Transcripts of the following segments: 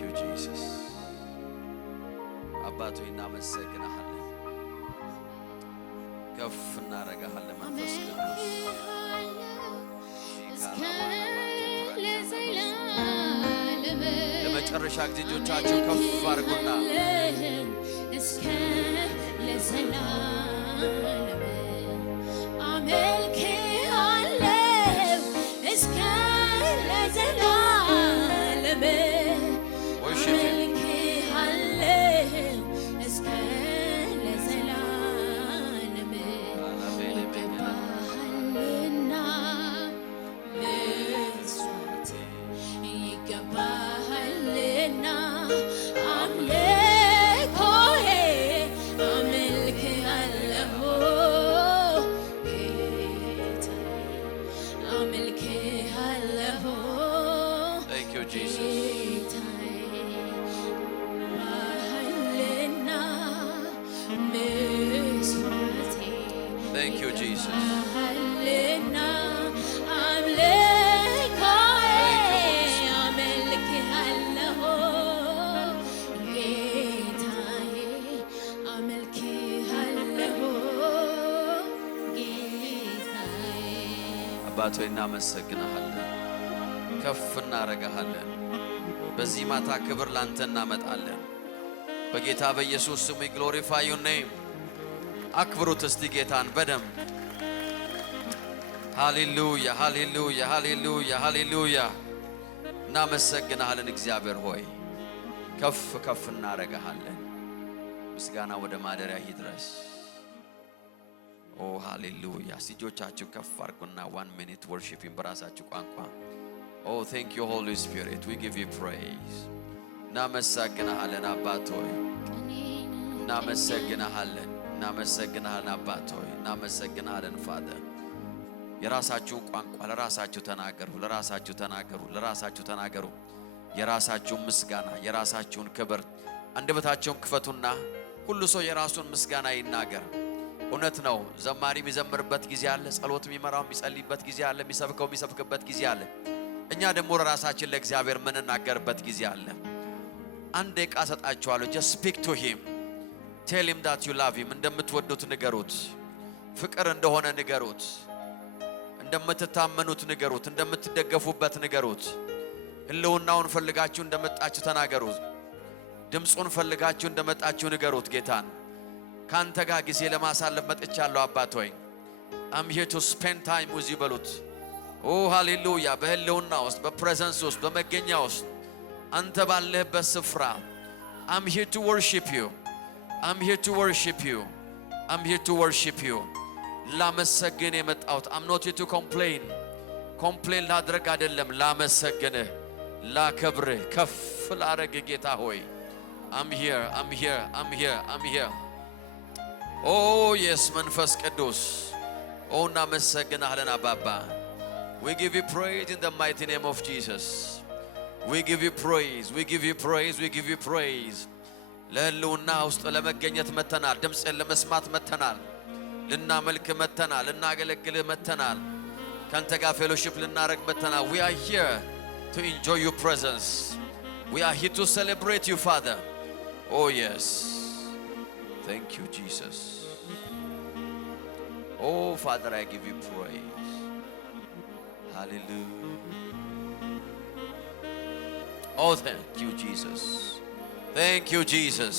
you Jesus አባቶ እናመሰግናለን ከፍ እናረጋለን መንፈስ ቅዱስ ለመጨረሻ ጊዜ እጆቻችሁ ከፍ አድርጉና እስከ ለዘላለም አመልክሃለሁ እስከ ለዘላለም አመልክሃለሁ እስከ ለዘላለም ይገባሃልና መስዋዕት ይገባሃልና አምልኮዬ አመልክሃለሁ ጌታዬ አመልክሃለሁ Thank you Jesus Thank you, Jesus. አባቶ እናመሰግናለን ከፍ እናረጋለን በዚህ ማታ ክብር ላንተ እናመጣለን በጌታ በኢየሱስ ስም we glorify your name አክብሩት እስቲ ጌታን በደንብ ሃሌሉያ ሃሌሉያ ሃሌሉያ ሃሌሉያ እናመሰግናለን እግዚአብሔር ሆይ ከፍ ከፍ እናረጋለን ምስጋና ወደ ማደሪያ ይድረስ ኦ ሃሌሉያ ሲጆቻችሁ ከፍ አርጉና 1 minute worship በራሳችሁ ቋንቋ Oh thank you Holy Spirit we give you praise እናመሰግናለን አባት ሆይ እናመሰግናለን እናመሰግናለን አባት ሆይ እናመሰግናለን ፋደር የራሳችሁን ቋንቋ ለራሳችሁ ተናገሩ ለራሳችሁ ተናገሩ ለራሳችሁ ተናገሩ የራሳችሁን ምስጋና የራሳችሁን ክብር አንደበታችሁን ክፈቱና ሁሉ ሰው የራሱን ምስጋና ይናገር እውነት ነው ዘማሪ የሚዘምርበት ጊዜ አለ ጸሎት የሚመራው የሚጸልይበት ጊዜ አለ የሚሰብከው የሚሰብክበት ጊዜ አለ እኛ ደግሞ ለራሳችን ለእግዚአብሔር ምን እናገርበት ጊዜ አለ አንድ ደቂቃ ሰጣችኋለሁ just speak to him tell him that you love him እንደምትወዱት ንገሩት ፍቅር እንደሆነ ንገሩት እንደምትታመኑት ንገሩት እንደምትደገፉበት ንገሩት ህልውናውን ፈልጋችሁ እንደመጣችሁ ተናገሩት ድምጹን ፈልጋችሁ እንደመጣችሁ ንገሩት ጌታን ካንተ ጋር ጊዜ ለማሳለፍ መጥቻለሁ አባት ሆይ I'm here to spend time with you በሉት ኦ ሃሌሉያ በህልውና ውስጥ በፕሬዘንስ ውስጥ በመገኛ ውስጥ አንተ ባለህበት ስፍራ I'm here to worship you I'm here to worship you I'm here to worship you ላመሰግን የመጣሁት I'm not here to complain ላድርግ አይደለም ላመሰግንህ ላከብርህ ከፍ ላረግ ጌታ ሆይ I'm here I'm here I'm here I'm here Oh yes መንፈስ ቅዱስ ኦ እናመሰግናለን አባባ We give you praise in the mighty name of Jesus We give you praise we give you praise we give you praise ለህልውና ውስጥ ለመገኘት መተናል ድምጽን ለመስማት መተናል ልናመልክ መተናል ልናገለግል መተናል ካንተ ጋር ፌሎሺፕ ልናረግ መተናል We are here to enjoy your presence We are here to celebrate you Father Oh yes Thank you Jesus Oh Father I give you praise Hallelujah Oh thank you Jesus Thank you Jesus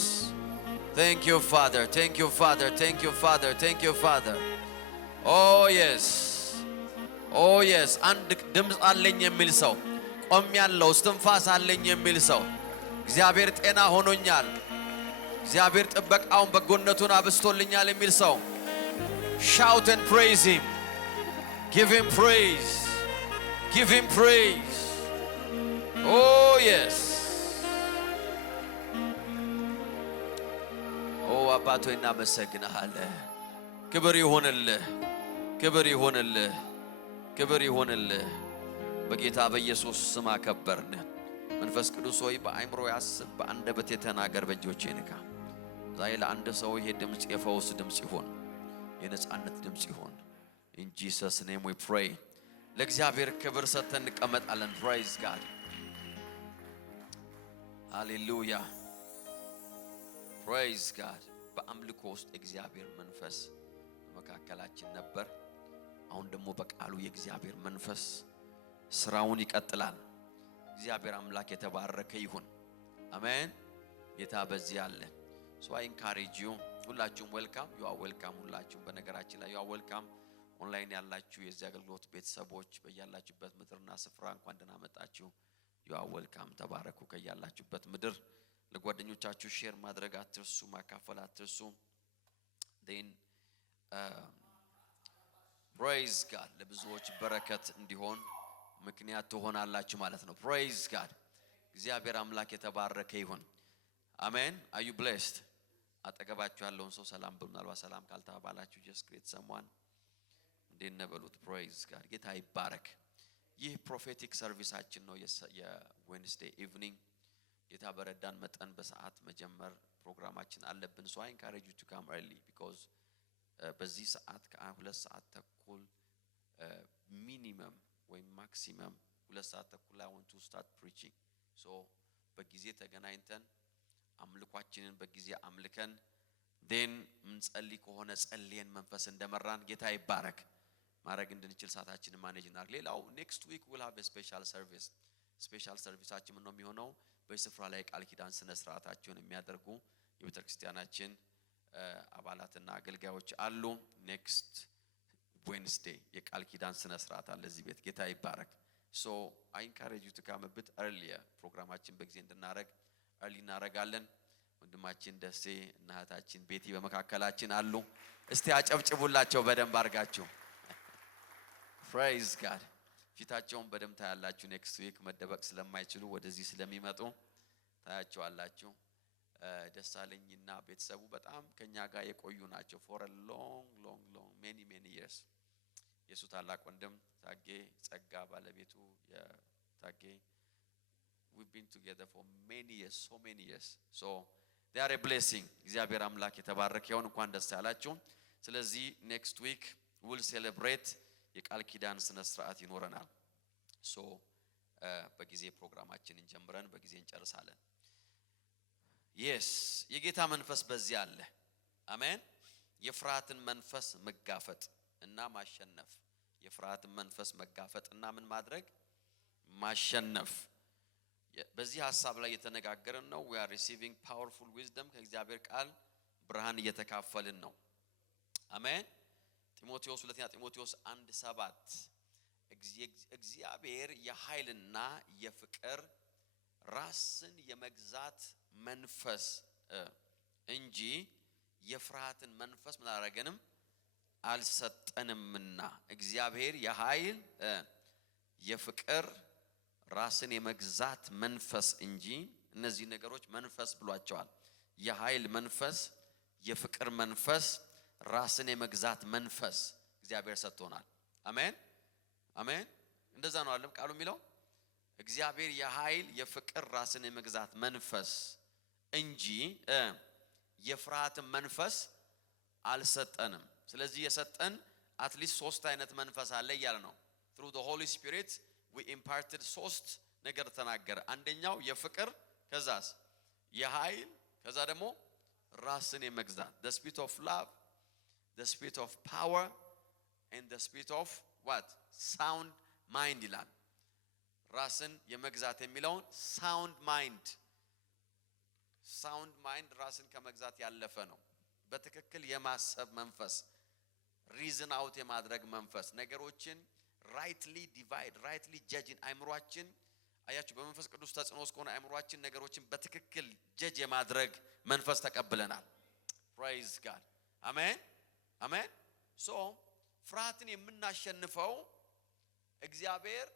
Thank you Father Thank you Father Thank you Father Thank you Father Oh yes Oh yes አንድ ድምጽ አለኝ የሚል ሰው ቆሜያለሁ እስትንፋስ አለኝ የሚል ሰው እግዚአብሔር ጤና ሆኖኛል እግዚአብሔር ጥበቃውን በጎነቱን አብስቶልኛል የሚል ሰው Shout and praise him Give him praise Give him praise Oh yes Oh አባቶ እናመሰግናለን ክብር ይሁንልህ ክብር ይሁንልህ ክብር ይሁንልህ በጌታ በኢየሱስ ስም አከበርን መንፈስ ቅዱስ ሆይ በአእምሮ ያስብ በአንደበት የተናገር በእጆቼ ንካ ዛሬ ለአንድ ሰው ይሄ ድምጽ የፈውስ ድምጽ ይሁን የነጻነት ድምጽ ይሁን In Jesus name we pray ለእግዚአብሔር ክብር ሰጥተን እንቀመጣለን Praise God ሃሌሉያ ፕሬዝ ጋድ። በአምልኮ ውስጥ እግዚአብሔር መንፈስ በመካከላችን ነበር። አሁን ደግሞ በቃሉ የእግዚአብሔር መንፈስ ስራውን ይቀጥላል። እግዚአብሔር አምላክ የተባረከ ይሁን። አሜን። ጌታ በዚህ አለ። so I encourage you ሁላችሁም ዌልካም you are welcome ሁላችሁም በነገራችን ላይ you are welcome ኦንላይን ያላችሁ የዚህ አገልግሎት ቤተሰቦች በእያላችሁበት ምድርና ስፍራ እንኳን ደህና መጣችሁ you are welcome ተባረኩ ከያላችሁበት ምድር ለጓደኞቻችሁ ሼር ማድረግ አትርሱ ማካፈል አትርሱ then praise God ለብዙዎች በረከት እንዲሆን ምክንያት ትሆናላችሁ ማለት ነው praise God እግዚአብሔር አምላክ የተባረከ ይሁን አሜን are you blessed አጠገባችሁ ያለውን ሰው ሰላም በመልባስ ሰላም ካልተባባላችሁ just greet someone እንደነበሉት praise God ጌታ ይባረክ ይህ ፕሮፌቲክ ሰርቪሳችን ነው የዌድነስዴይ ኢቭኒንግ ጌታ በረዳን መጠን በሰዓት መጀመር ፕሮግራማችን አለብን so I encourage you to come early because በዚህ ሰዓት ከ2 ሰዓት ተኩል ሚኒመም ወይ ማክሲመም 2 ሰዓት ተኩል I want to start preaching so በጊዜ ተገናኝተን አምልኳችንን በጊዜ አምልከን then እንጸልይ ከሆነ ጸልየን መንፈስ እንደመራን ጌታ ይባረክ ማረግ እንድንችል ሰዓታችንን ማኔጅ እናድርግ ሌላው next week we'll have a special serviceአችን ምን ነው የሚሆነው በስፍራ ላይ ቃል ኪዳን ስነ ስርዓታቸውን የሚያደርጉ የቤተክርስቲያናችን አባላትና አገልጋዮች አሉ next Wednesday የቃል ኪዳን ስነ ስርዓት አለ እዚህ ቤት ጌታ ይባረክ so I encourage you to come a bit earlier ፕሮግራማችን በጊዜ እንድናረግ early እናረጋለን ወንድማችን ደሴ እና እህታችን ቤቲ በመካከላችን አሉ እስቲ አጨብጭቡላቸው በደንብ አርጋችሁ praise God ፊታቸውን በደንብ ታያላችሁ next week መደበቅ ስለማይችሉ ወደዚህ ስለሚመጡ ታያቸዋላችሁ ደሳለኝና ቤተሰቡ በጣም ከኛ ጋር የቆዩ ናቸው for a long many years የሱ ታላቅ ወንድም ታጌ ጸጋ ባለቤቱ የታጌ we've been together for so many years so they are a blessing እግዚአብሔር አምላክ የተባረከ ይሁን እንኳን ደስ ያላችሁ ስለዚህ next week we'll celebrate የቃል ኪዳን ስነ ስርዓት ይኖረናል so በጊዜ ፕሮግራማችንን ጀምረን በጊዜ እንጨርሳለን yes የጌታ መንፈስ በዚህ አለ አሜን የፍርሃትን መንፈስ መጋፈጥ እና ማሸነፍ የፍርሃትን መንፈስ መጋፈጥና ምን ማድረግ ማሸነፍ በዚህ ሐሳብ ላይ የተነጋገርን ነው we are receiving powerful wisdom ከእግዚአብሔር ቃል ብርሃን እየተካፈልን ነው አሜን ጢሞቴዎስ ሁለተኛ ጢሞቴዎስ 1:7 እግዚአብሔር የኃይልና የፍቅር ራስን የመግዛት መንፈስ እንጂ የፍርሃትን መንፈስ ምን አረገንም አልሰጠንምና እግዚአብሔር የኃይል የፍቅር ራስን የመግዛት መንፈስ እንጂ እነዚህ ነገሮች መንፈስ ብሏቸዋል የኃይል መንፈስ የፍቅር መንፈስ ራስን የመግዛት መንፈስ እግዚአብሔር ሰጥቶናል አሜን አሜን እንደዛ ነው አይደል ቃሉ የሚለው እግዚአብሔር የኃይል የፍቅር ራስን የመግዛት መንፈስ እንጂ የፍርሃትን መንፈስ አልሰጠንም ስለዚህ የሰጠን አትሊስት 3 አይነት መንፈስ አለ ይያለ ነው through the Holy Spirit we imparted 3 ነገር ተናገረ አንደኛው የፍቅር ከዛስ የኃይል ከዛ ደግሞ ራስን የመግዛት the spirit of love the spirit of power and the spirit of what sound mind ይላል ራስን የመግዛት የሚለውን sound mind ራስን ከመግዛት ያለፈ ነው በትክክል የማሰብ መንፈስ reason out የማድረግ መንፈስ ነገሮችን rightly divide rightly judge አይምሮአችን አያችሁ በመንፈስ ቅዱስ ተጽዕኖ እስከሆነ አይምሮአችን ነገሮችን በትክክል judge የማድረግ መንፈስ ተቀብለናል praise God አሜን አሜን so ፍርሃትን የምናሸንፈው እግዚአብሔር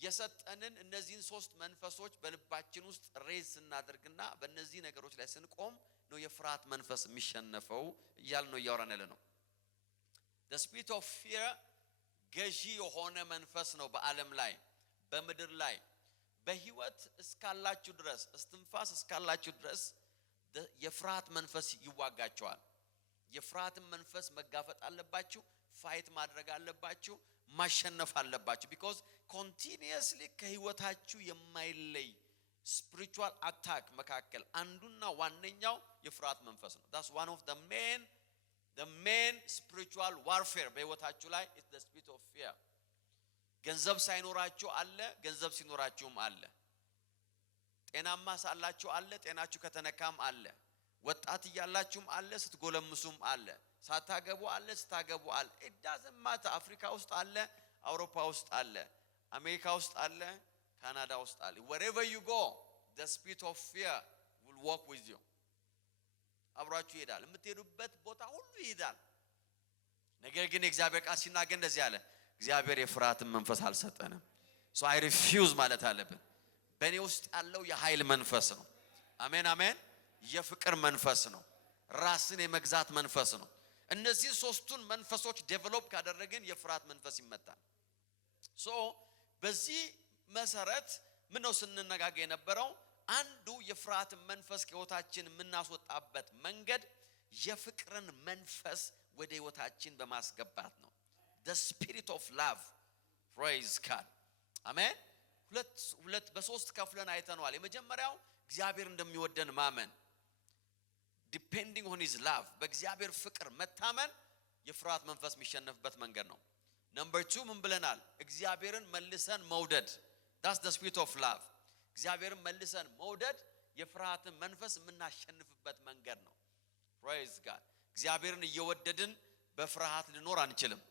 የሰጠንን እነዚህን 3 መንፈሶች በልባችን ውስጥ ሬዝ እናደርግና በእነዚህ ነገሮች ላይ ስንቆም ነው የፍርሃት መንፈስ የሚሸነፈው ነው ያወራን ያለ ነው the spirit of fear ገዢ የሆነ መንፈስ ነው በዓለም ላይ በምድር ላይ በህይወት እስካላችሁ ድረስ እስትንፋስ እስካላችሁ ድረስ የፍርሃት መንፈስ ይዋጋቸዋል የፍርሃትን መንፈስ መጋፈጥ አለባችሁ ፋይት ማድረግ አለባችሁ ማሸነፍ አለባችሁ because continuously ከህይወታችሁ የማይለይ spiritual attack መካከል አንዱና ዋነኛው የፍርሃት መንፈስ ነው። that's one of the main spiritual warfare በህይወታችሁ ላይ is the spirit of fear። ገንዘብ ሳይኖራችሁ አለ፣ ገንዘብ ሲኖራችሁም አለ። ጤናማ ሳላችሁ አለ፣ ጤናችሁ ከተነካም አለ። ወጣት እያላችሁም አለ፣ ስትጎለምሱም አለ። ሳታገቡ አለ፣ ስታገቡ አለ። it doesn't matter። አፍሪካ ውስጥ አለ፣ አውሮፓ ውስጥ አለ፣ አሜሪካ ውስጥ አለ፣ ካናዳ ውስጥ አለ። wherever you go the spirit of fear will walk with you። አብራችሁ ይሄዳል። የምትሄዱበት ቦታ ሁሉ ይሄዳል። ነገር ግን እግዚአብሔር ቃል ሲናገር እንደዚህ አለ፣ እግዚአብሔር የፍርሃትን መንፈስ አልሰጠንም። so I refuse ማለት አለብን። በእኔ ውስጥ ያለው የኃይል መንፈስ ነው። አሜን አሜን። የፍቅር መንፈስ ነው። ራስን የመግዛት መንፈስ ነው። እነዚህ ሶስቱን መንፈሶች ዴቨሎፕ ካደረግን የፍርሃት መንፈስ ይመጣል። so በዚህ መሰረት ምን ነው ስንነጋገር የነበረው አንዱ የፍርሃት መንፈስ ከህይወታችን የምናስወጣበት መንገድ የፍቅርን መንፈስ ወደ ህይወታችን በማስገባት ነው። the spirit of love praise God አሜን። ሁለት በሶስት ከፍለን አይተናል። የመጀመሪያው እግዚአብሔር እንደሚወደን ማመን depending on his love በእግዚአብሔር ፍቅር መታመን የፍርሃት መንፈስ የሚሸነፍበት መንገድ ነው። number 2 ምን ብለናል? እግዚአብሔርን መልሰን መውደድ that's the spirit of love። እግዚአብሔርን መልሰን መውደድ የፍርሃትን መንፈስ የምናሸንፍበት መንገድ ነው። praise God እግዚአብሔርን እየወደድን በፍርሃት ልኖር አንችልም።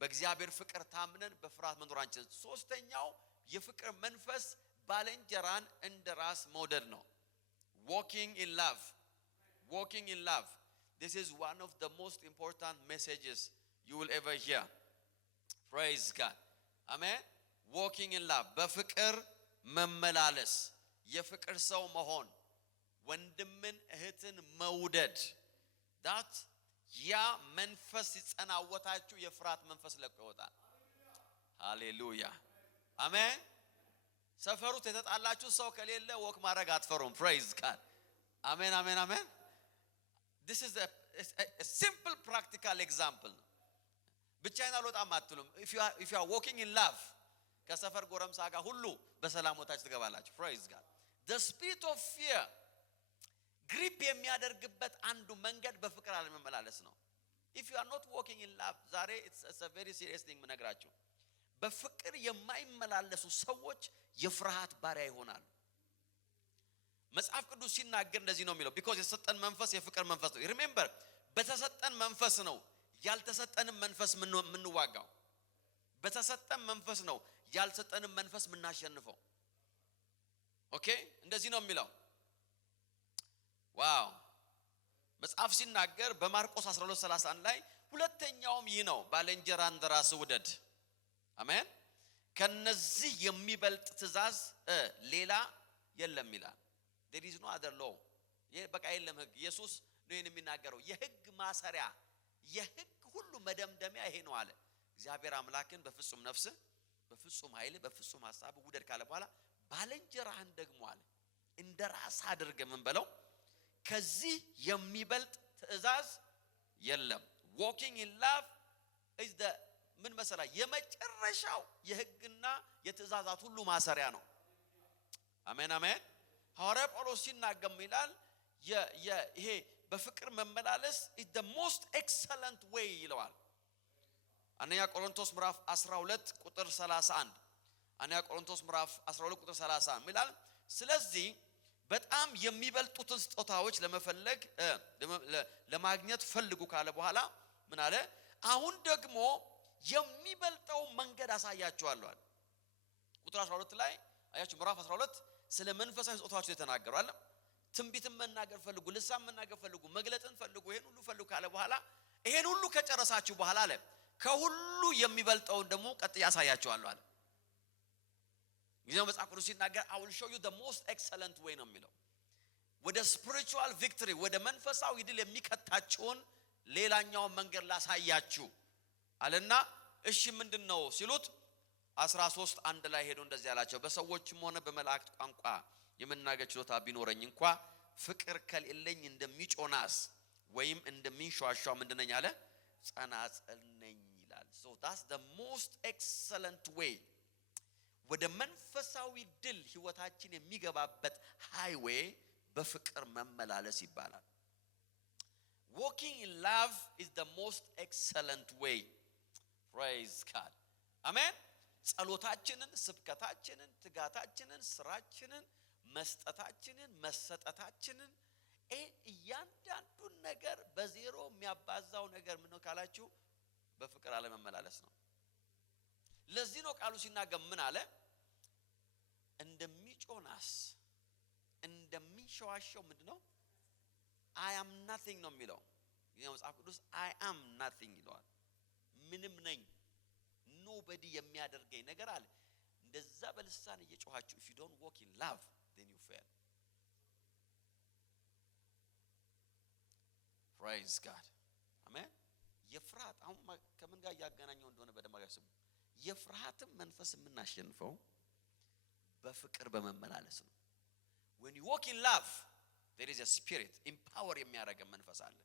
በእግዚአብሔር ፍቅር ታምነን በፍርሃት መኖር አንችልም። ሶስተኛው የፍቅር መንፈስ ባልንጀራን እንደራስ መውደድ ነው። walking in love this is one of the most important messages you will ever hear praise God amen walking in love በፍቅር መመላለስ የፍቅር ሰው መሆን ወንድምን እህትን መውደድ that ያ መንፈስ ሲጸናወታችሁ የፍርሃት መንፈስ ለቆ ይወጣል። ሃሌሉያ አሜን። ሰፈሩት የተጣላችሁ ሰው ከሌለ ወክ ማድረግ አትፈሩም። praise God አሜን አሜን አሜን። this is a simple practical example። ብቻዬን አልወጣም አትሉም። if you are walking in love ከሰፈር ጎረምሳ ጋር ሁሉ በሰላም ወጣችሁ ትገባላችሁ። praise God the spirit of fear ግሪፕ የሚያደርግበት አንዱ መንገድ በፍቅር አለመመላለስ ነው። if you are not walking in love ዛሬ it's a very serious thing ምነግራችሁ። በፍቅር የማይመላለሱ ሰዎች የፍርሃት ባሪያ ይሆናሉ። መጽሐፍ ቅዱስ ሲናገር እንደዚህ ነው የሚለው because የሰጠን መንፈስ የፍቅር መንፈስ ነው። remember በተሰጠን መንፈስ ነው ያልተሰጠንም መንፈስ ምንዋጋው። በተሰጠን መንፈስ ነው ያልተሰጠንም መንፈስ ምናሸንፈው። ኦኬ እንደዚህ ነው የሚለው። ዋው መጽሐፍ ሲናገር በማርቆስ 12:31 ላይ ሁለተኛውም ይህ ነው ባልንጀራን እንደራስ ውደድ። አሜን። ከነዚህ የሚበልጥ ትእዛዝ ሌላ የለም ይላል። there is no other law በቃ የለም ህግ። ኢየሱስ ነው የሚናገረው። የህግ ማሰሪያ የህግ ሁሉ መደምደሚያ ይሄ ነው አለ። እግዚአብሔር አምላክን በፍጹም ነፍስ በፍጹም ኃይል በፍጹም ሐሳብ ውደድ ካለ በኋላ ባልንጀራህን ደግሞ አለ እንደራስ አድርገህ ምን በለው ከዚህ የሚበልጥ ትእዛዝ የለም። walking in love is the ምን መሰላ የመጨረሻው የህግና የትእዛዛት ሁሉ ማሰሪያ ነው። አሜን አሜን። ሐዋርያ ጳውሎስ ሲናገር ይላል ይሄ በፍቅር መመላለስ is the most excellent way ይለዋል። አንደኛ ቆሮንቶስ ምዕራፍ 12 ቁጥር 31 አንደኛ ቆሮንቶስ ምዕራፍ 12 ቁጥር 30 ይላል ስለዚህ በጣም የሚበልጡትን ስጦታዎች ለመፈለግ ለማግኘት ፈልጉ ካለ በኋላ ምን አለ? አሁን ደግሞ የሚበልጠው መንገድ አሳያችኋለሁ አለ። ቁጥር 12 ላይ አያችሁ ምዕራፍ 12 ስለ መንፈሳዊ ስጦታዎች የተናገረው አለ። ትንቢትን መናገር ፈልጉ፣ ልሳን መናገር ፈልጉ፣ መግለጥን ፈልጉ፣ ይሄን ሁሉ ፈልጉ ካለ በኋላ ይሄን ሁሉ ከጨረሳችሁ በኋላ አለ ከሁሉ የሚበልጠውን ደግሞ ቀጥያ አሳያችኋለሁ አለ። ይሄው መጽሐፍ ቅዱስ ሲናገር I will show you the most excellent way ነው የሚለው። ወደ spiritual victory ወደ መንፈሳዊ ድል የሚከታችሁን ሌላኛው መንገድ ላሳያችሁ አለና እሺ ምንድነው ሲሉት 13 አንድ ላይ ሄዶ እንደዚህ ያላቸው በሰዎችም ሆነ በመላእክት ቋንቋ የመናገር ችሎታ ቢኖረኝ እንኳን ፍቅር ከሌለኝ እንደሚጮናስ ወይም እንደሚንሿሿ ምንድነኝ አለ ጸናጽል ነኝ ይላል። So that's the most excellent way ወደ መንፈሳዊ ድል ህይወታችን የሚገባበት ሃይዌይ በፍቅር መመላለስ ይባላል። Walking in love is the most excellent way. Praise God. Amen. ጸሎታችንን፣ ስብከታችንን፣ ትጋታችንን፣ ስራችንን፣ መስጠታችንን፣ መሰጠታችንን እያንዳንዱን ነገር በዜሮ የሚያባዛው ነገር ምን ነው ካላችሁ በፍቅር አለመመላለስ ነው። ለዚህ ነው ቃሉ ሲናገር ምን አለ? እንደሚጮናስ እንደሚሸዋሸው ምንድነው? I am nothing ነው የሚለው። ይሄው መጽሐፍ ቅዱስ I am nothing ይለዋል። ምንም ነኝ nobody የሚያደርገኝ ነገር አለ። እንደዛ በልሳን እየጮሃችሁ if you don't walk in love then you fail. Praise God. Amen. የፍርሃት አሁን ከምን ጋር ያገናኘው እንደሆነ በደንብ አያስቡ። የፍርሃትም መንፈስ የምናሸንፈው በፍቅር በመመላለስ ነው። When you walk in love there is a spirit empower የሚያደርግ መንፈስ አለ።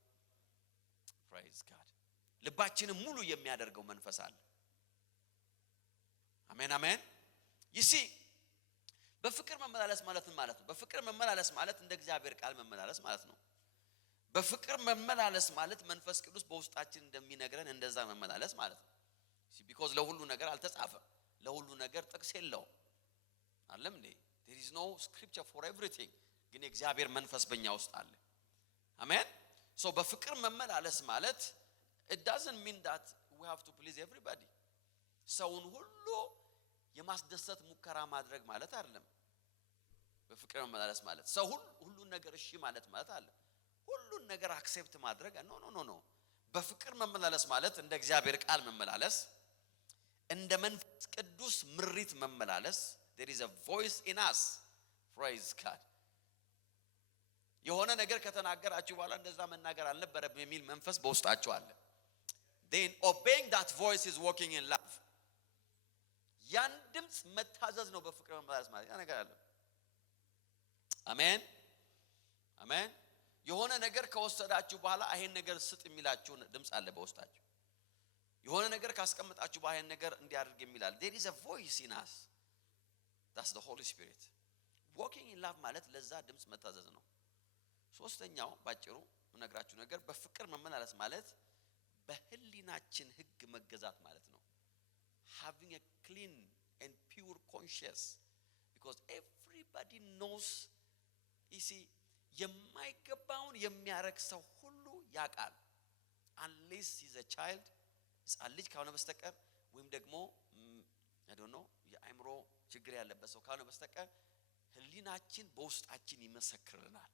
Praise God. ልባችንን ሙሉ የሚያደርገው መንፈስ አለ። አሜን አሜን። you see በፍቅር መመላለስ ማለት ምን ማለት ነው? በፍቅር መመላለስ ማለት እንደ እግዚአብሔር ቃል መመላለስ ማለት ነው። በፍቅር መመላለስ ማለት መንፈስ ቅዱስ በውስጣችን እንደሚነግረን እንደዛ መመላለስ ማለት ነው። because ለሁሉ ነገር አልተጻፈም፣ ለሁሉ ነገር ጥቅስ የለውም አይደለም እንዴ? there is no scripture for everything። ግን የእግዚአብሔር መንፈስ በእኛ ውስጥ አለ። አሜን። so በፍቅር መመላለስ ማለት it doesn't mean that we have to please everybody። ሰውን ሁሉ የማስደሰት ሙከራ ማድረግ ማለት አይደለም። በፍቅር መመላለስ ማለት ሰው ሁሉ ነገር እሺ ማለት አይደለም። ሁሉን ነገር አክሴፕት ማድረግ ኖ። በፍቅር መመላለስ ማለት እንደ እግዚአብሔር ቃል መመላለስ፣ እንደ መንፈስ ቅዱስ ምሪት መመላለስ። there is a voice in us. Praise God. የሆነ ነገር ከተናገራችሁ በኋላ እንደዛ መናገር አልነበረም የሚል መንፈስ በውስጣችሁ አለ። then obeying that voice is walking in love። ያን ድምጽ መታዘዝ ነው በፍቅር መመላለስ ማለት ያ ነገር አለ። አሜን አሜን። የሆነ ነገር ከወሰዳችሁ በኋላ ይሄን ነገር ስጥ የሚላችሁ ድምጽ አለ በውስጣችሁ። የሆነ ነገር ካስቀመጣችሁ በኋላ ይሄን ነገር እንዲያደርግ የሚላል there is a voice in us. that's the Holy Spirit. walking in love ማለት ለዛ ድምጽ መታዘዝ ነው። ሶስተኛው ባጭሩ እነግራችሁ ነገር በፍቅር መመላለስ ማለት በህሊናችን ህግ መገዛት ማለት ነው። having a clean and pure conscience because everybody knows you see የማይገባውን የሚያረክ ሰው ሁሉ ያቃል unless he's a child ልጅ ካሁን በስተቀር ወይም ደግሞ I don't know የአእምሮ ችግር ያለበት ሰው ካሁን በስተቀር ህሊናችን በውስጣችን ይመሰክርናል።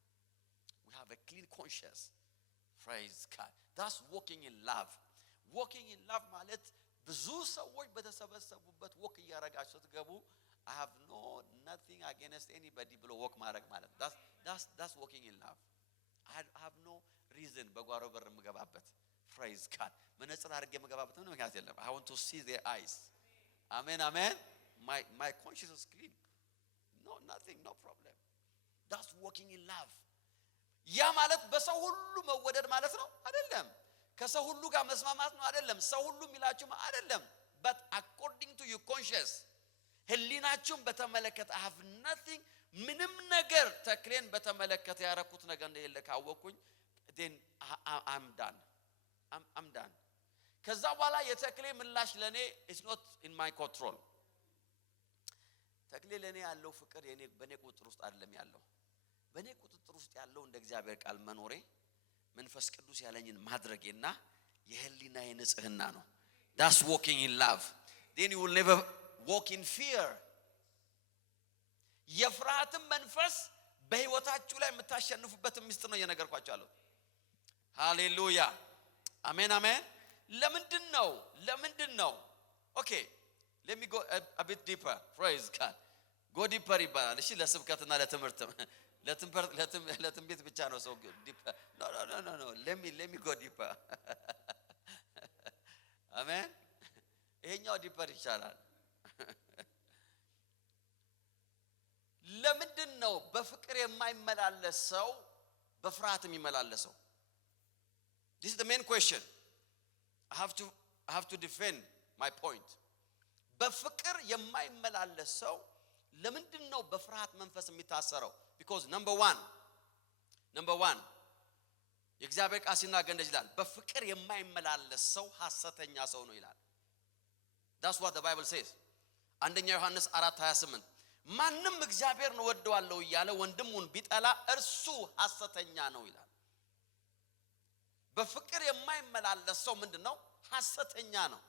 we have a clean conscience. Praise God. that's walking in love. walking in love ማለት ብዙ ሰዎች በተሰበሰቡበት ወክ ያረጋችሁ ስትገቡ I have nothing against anybody ብሎ ወክ ማድረግ ማለት that's walking in love. I have no reason በጓሮ በር መገባበት praise God መነጽር አድርጌ መገባበት ምንም ምክንያት የለም። I want to see their eyes. Amen amen. my conscience is clean. nothing, no problem. that's walking in love. ያ ማለት በሰው ሁሉ መወደድ ማለት ነው አይደለም። ከሰው ሁሉ ጋር መስማማት ነው አይደለም። ሰው ሁሉ የሚላችሁ አይደለም። but according to your conscience ህሊናችሁን በተመለከተ I have nothing ምንም ነገር ተክሌን በተመለከተ ያረኩት ነገር እንደሌለ ካወቅኩኝ then I'm done. ከዛ በኋላ የተክሌ ምላሽ ለኔ is not in my control። ተክሌ ለኔ ያለው ፍቅር በኔ ቁጥጥር ውስጥ አይደለም ያለው። በኔ ቁጥጥር ውስጥ ያለው እንደ እግዚአብሔር ቃል መኖሬ መንፈስ ቅዱስ ያለኝን ማድረግና የህሊናዬ ንጽህና ነው። that's walking in love. then you will never walk in fear. የፍርሃትን መንፈስ በህይወታችሁ ላይ የምታሸንፉበት ምስጢር ነው እየነገርኳችሁ አለው። ሃሌሉያ አሜን አሜን። ለምንድን ነው okay let me go a bit deeper. Praise God. go deeper ይባላል። እሺ ለስብከትና ለትምህርት ብቻ ነው ሰው deeper. no let me go deeper. አሜን። ይሄኛው ዲፐር ይቻላል። ለምንድን ነው በፍቅር የማይመላለስ ሰው በፍርሃት የሚመላለሰው? This is the main question. I have to defend my point. በፍቅር የማይመላለስ ሰው ለምንድን ነው በፍርሃት መንፈስ የሚታሰረው? because number 1 የእግዚአብሔር ቃል ሲናገር እንደዚህ ይላል፣ በፍቅር የማይመላለስ ሰው ሐሰተኛ ሰው ነው ይላል። that's what the Bible says። አንደኛ ዮሐንስ 4:28 ማንም እግዚአብሔርን ወደዋለሁ እያለ ወንድሙን ቢጠላ እርሱ ሐሰተኛ ነው ይላል። በፍቅር የማይመላለስ ሰው ምንድነው? ሐሰተኛ ነው።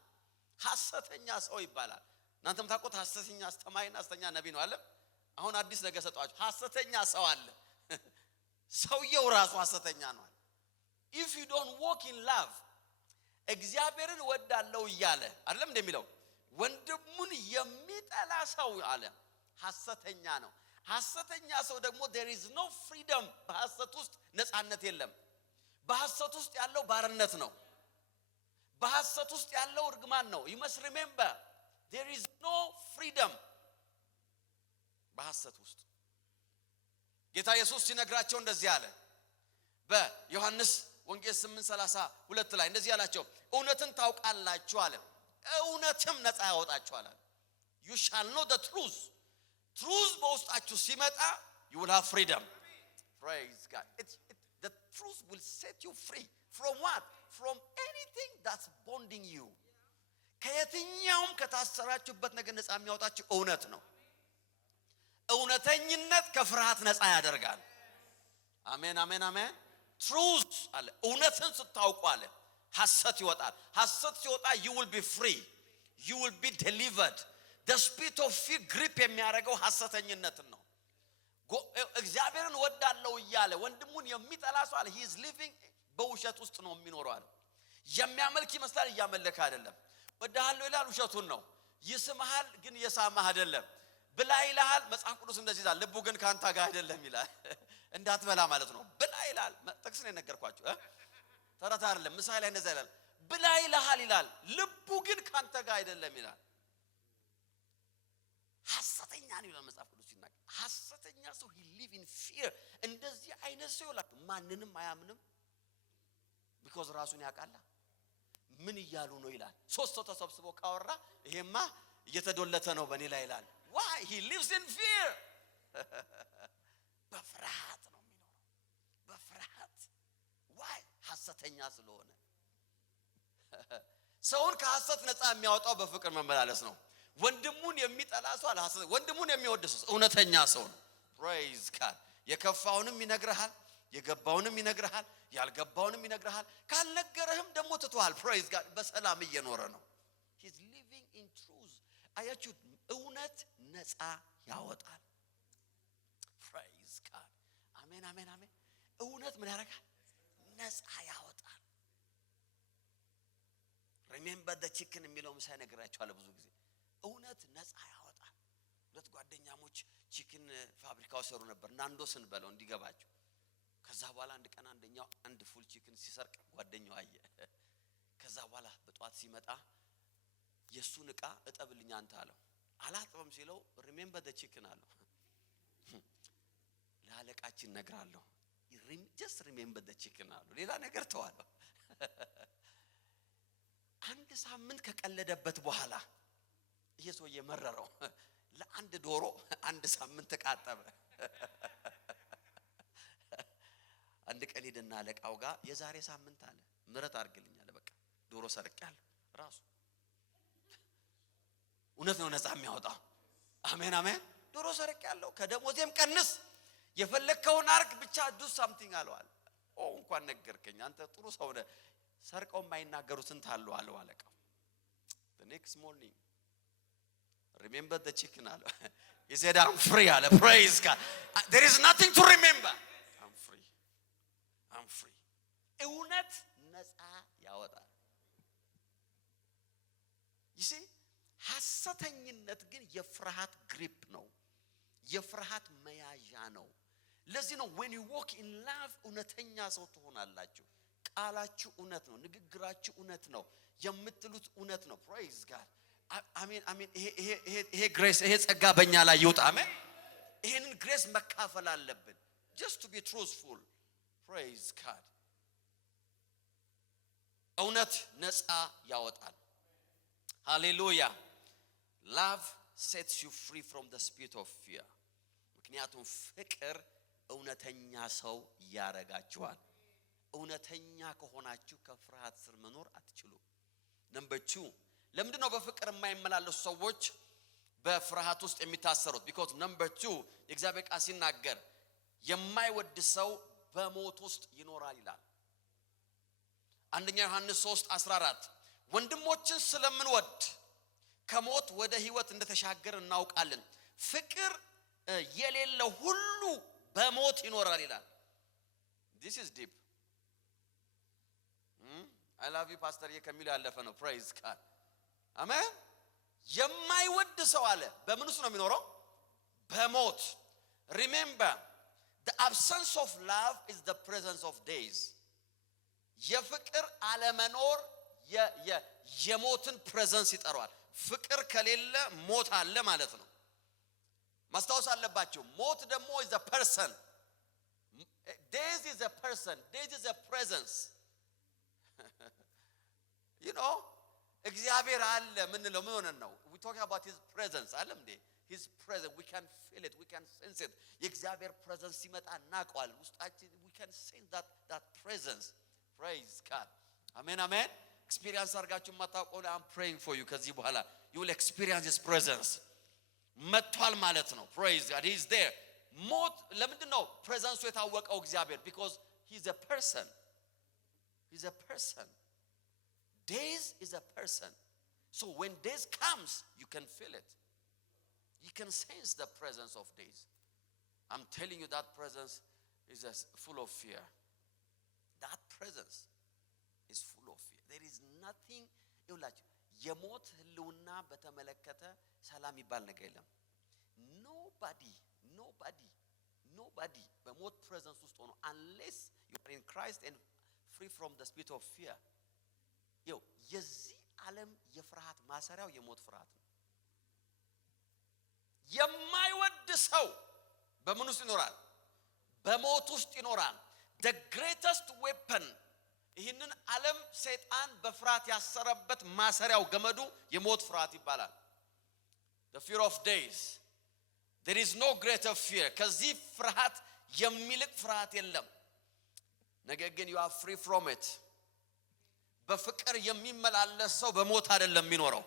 ሐሰተኛ ሰው ይባላል። እናንተም ታውቁት ሐሰተኛ አስተማሪና ሐሰተኛ ነብይ ነው አለ። አሁን አዲስ ነገር ሰጣችሁ። ሐሰተኛ ሰው አለ። ሰውየው ራሱ ሐሰተኛ ነው። if you don't walk in love እግዚአብሔርን ወዳለው እያለ አይደለም እንደሚለው ወንድሙን የሚጠላ ሰው አለ ሐሰተኛ ነው። ሐሰተኛ ሰው ደግሞ there is no freedom። በሐሰት ውስጥ ነፃነት የለም። በሐሰት ውስጥ ያለው ባርነት ነው። በሐሰት ውስጥ ያለው እርግማን ነው። you must remember there is no freedom በሐሰት ውስጥ። ጌታ ኢየሱስ ሲነግራቸው እንደዚህ አለ በዮሐንስ ወንጌል 8:32 ላይ እንደዚህ አላቸው፣ እውነትን ታውቃላችሁ አለ፣ እውነትም ነፃ ያወጣችኋል አለ። you shall know the truth በውስጣችሁ ሲመጣ you will have freedom. praise God. The truth will set you free from what? From anything that's bonding you. ከየትኛውም ከታሰራችሁበት ነገር ነፃ የሚያወጣችሁ እውነት ነው። እውነተኝነት ከፍርሃት ነፃ ያደርጋል። አሜን አሜን አሜን። truth አለ እውነትን ስታውቁ አለ ሐሰት ይወጣል። ሐሰት ሲወጣ you will be free, you will be delivered. the spirit of fear grip የሚያደርገው ሐሰተኝነትን ነው። እግዚአብሔርን ወዳለው እያለ ወንድሙን የሚጠላ ሰው አለ he is living በውሸት ውስጥ ነው የሚኖረው አለ። የሚያመልክ ይመስላል እያመለከ አይደለም። ወዳለው ይላል ውሸቱን ነው። ይስማሃል ግን የሳማህ አይደለም። ብላ ይላል መጽሐፍ ቅዱስ እንደዚህ ይላል፣ ልቡ ግን ካንተ ጋር አይደለም ይላል። እንዳትበላ ማለት ነው። ብላ ይላል ጥቅስ ነው የነገርኳችሁ ተረት አይደለም። ምሳሌ ላይ እንደዛ ይላል፣ ብላ ይላል ልቡ ግን ካንተ ጋር አይደለም ይላል። ሐሰተኛ ነው ይላል መጽሐፍ ቅዱስ ሲናገር። ሐሰተኛ ሰው he live in fear። እንደዚህ አይነት ሰው ይላል ማንንም አያምንም because ራሱን ያውቃል። ምን እያሉ ነው ይላል። ሶስት ሰው ተሰብስቦ ካወራ ይሄማ እየተዶለተ ነው በኔ ላይ ይላል። why he lives in fear በፍርሃት ነው የሚኖረው በፍርሃት why ሐሰተኛ ስለሆነ። ሰውን ከሐሰት ነፃ የሚያወጣው በፍቅር መመላለስ ነው። ወንድሙን የሚጠላ ሰው አለ ሐሰት፣ ወንድሙን የሚወድ ሰው እውነተኛ ሰው ነው። praise God። የከፋውንም ይነግርሃል፣ የገባውንም ይነግርሃል፣ ያልገባውንም ይነግርሃል። ካልነገረህም ደግሞ ትተዋል። praise God። በሰላም እየኖረ ነው። he is living in truth። አያችሁ እውነት ነፃ ያወጣል። praise God። አሜን አሜን አሜን። እውነት ምን ያደርጋል? ነፃ ያወጣል። remember the chicken የሚለው ምሳሌ ነግራችኋለሁ ብዙ ጊዜ። እውነት ነፃ ያወጣል። ሁለት ጓደኛሞች ቺክን ፋብሪካው ሰሩ ነበር። ናንዶስን በለው እንዲገባችሁ። ከዛ በኋላ አንድ ቀን አንደኛው አንድ ፉል ቺክን ሲሰርቅ ጓደኛው አየ። ከዛ በኋላ በጧት ሲመጣ የሱን ዕቃ እጠብልኝ አንተ አለው። አላጥበም ሲለው remember the chicken አለው። ለአለቃችን ነግራለሁ just remember the chicken አለው። ሌላ ነገር ተዋለው። አንድ ሳምንት ከቀለደበት በኋላ ኢየሱስ የመረረው ለአንድ ዶሮ አንድ ሳምንት ተቃጠበ። አንድ ቀን ሄደና አለቃው ጋር የዛሬ ሳምንት አለ ምረት አድርግልኝ አለ። በቃ ዶሮ ሰርቄያለሁ። ራሱ እውነት ነው ነፃ የሚያወጣው። አሜን አሜን። ዶሮ ሰርቄያለሁ ከደሞዜም ቀንስ የፈለከውን አርግ ብቻ do something አለዋል። እንኳን ነገርከኝ አንተ ጥሩ ሰው ነህ። ሰርቀው የማይናገሩትን ታሉ አለው አለቃው። the next morning remember the chicken አለ። he said I'm free አለ። praise God. there is nothing to remember. I'm free. እውነት ነፃ ያወጣል። you see ሐሰተኝነት ግን የፍርሃት ግሪፕ ነው፣ የፍርሃት መያዣ ነው። ለዚህ ነው when you walk in love እውነተኛ ሰው ትሆናላችሁ። ቃላችሁ እውነት ነው፣ ንግግራችሁ እውነት ነው፣ የምትሉት እውነት ነው። praise God። አሜን አሜን። ይሄ ግሬስ ይሄ ጸጋ በእኛ ላይ ይውጣ። አሜን። ይሄንን ግሬስ መካፈል አለብን just to be truthful. praise God። እውነት ነፃ ያወጣል። ሃሌሉያ። love sets you free from the spirit of fear ምክንያቱም ፍቅር እውነተኛ ሰው ያረጋችኋል እውነተኛ ከሆናችሁ ከፍርሃት ስር መኖር አትችሉ number 2 ለምንድነው በፍቅር የማይመላለሱ ሰዎች በፍርሃት ውስጥ የሚታሰሩት because number 2 የእግዚአብሔር ቃል ሲናገር የማይወድ ሰው በሞት ውስጥ ይኖራል ይላል አንደኛ ዮሐንስ 3:14 ወንድሞችን ስለምንወድ ከሞት ወደ ሕይወት እንደተሻገር እናውቃለን ፍቅር የሌለው ሁሉ በሞት ይኖራል ይላል this is deep I love you pastor የከሚሉ ያለፈ ነው praise God አሜን የማይወድ ሰው አለ በምን ውስጥ ነው የሚኖረው በሞት remember the absence of love is the presence of days የፍቅር አለመኖር የሞትን ፕሬዘንስ ይጠራዋል ፍቅር ከሌለ ሞት አለ ማለት ነው ማስታወስ አለባችሁ ሞት ደግሞ is a person days is a person days is a presence you know እግዚአብሔር አለ ምን ነው ምን ሆነን ነው we talking about his presence አለም እንዴ his presence we can feel it we can sense it የእግዚአብሔር presence ሲመጣ እናቀዋል ውስጣችን we can sense that presence praise God amen amen experience አርጋችሁ ማታውቁ I'm praying for you ከዚህ በኋላ you will experience his presence መጥቷል ማለት ነው praise God he is there ሞት ለምንድነው presence የታወቀው እግዚአብሔር because he is a person he's a person days is a person so when days comes you can feel it you can sense the presence of days I'm telling you that presence is full of fear that presence is full of fear there is nothing ይውላችሁ የሞት ህልውና በተመለከተ ሰላም ይባል ነገር የለም nobody በሞት presence ውስጥ ሆኖ unless you are in Christ and free from the spirit of fear ይው የዚህ ዓለም የፍርሃት ማሰሪያው የሞት ፍርሃት ነው የማይወድ ሰው በምን ውስጥ ይኖራል በሞት ውስጥ ይኖራል the greatest weapon ይህንን ዓለም ሰይጣን በፍርሃት ያሰረበት ማሰሪያው ገመዱ የሞት ፍርሃት ይባላል the fear of days there is no greater fear ከዚህ ፍርሃት የሚልቅ ፍርሃት የለም ነገር ግን you are free from it በፍቅር የሚመላለስ ሰው በሞት አይደለም የሚኖረው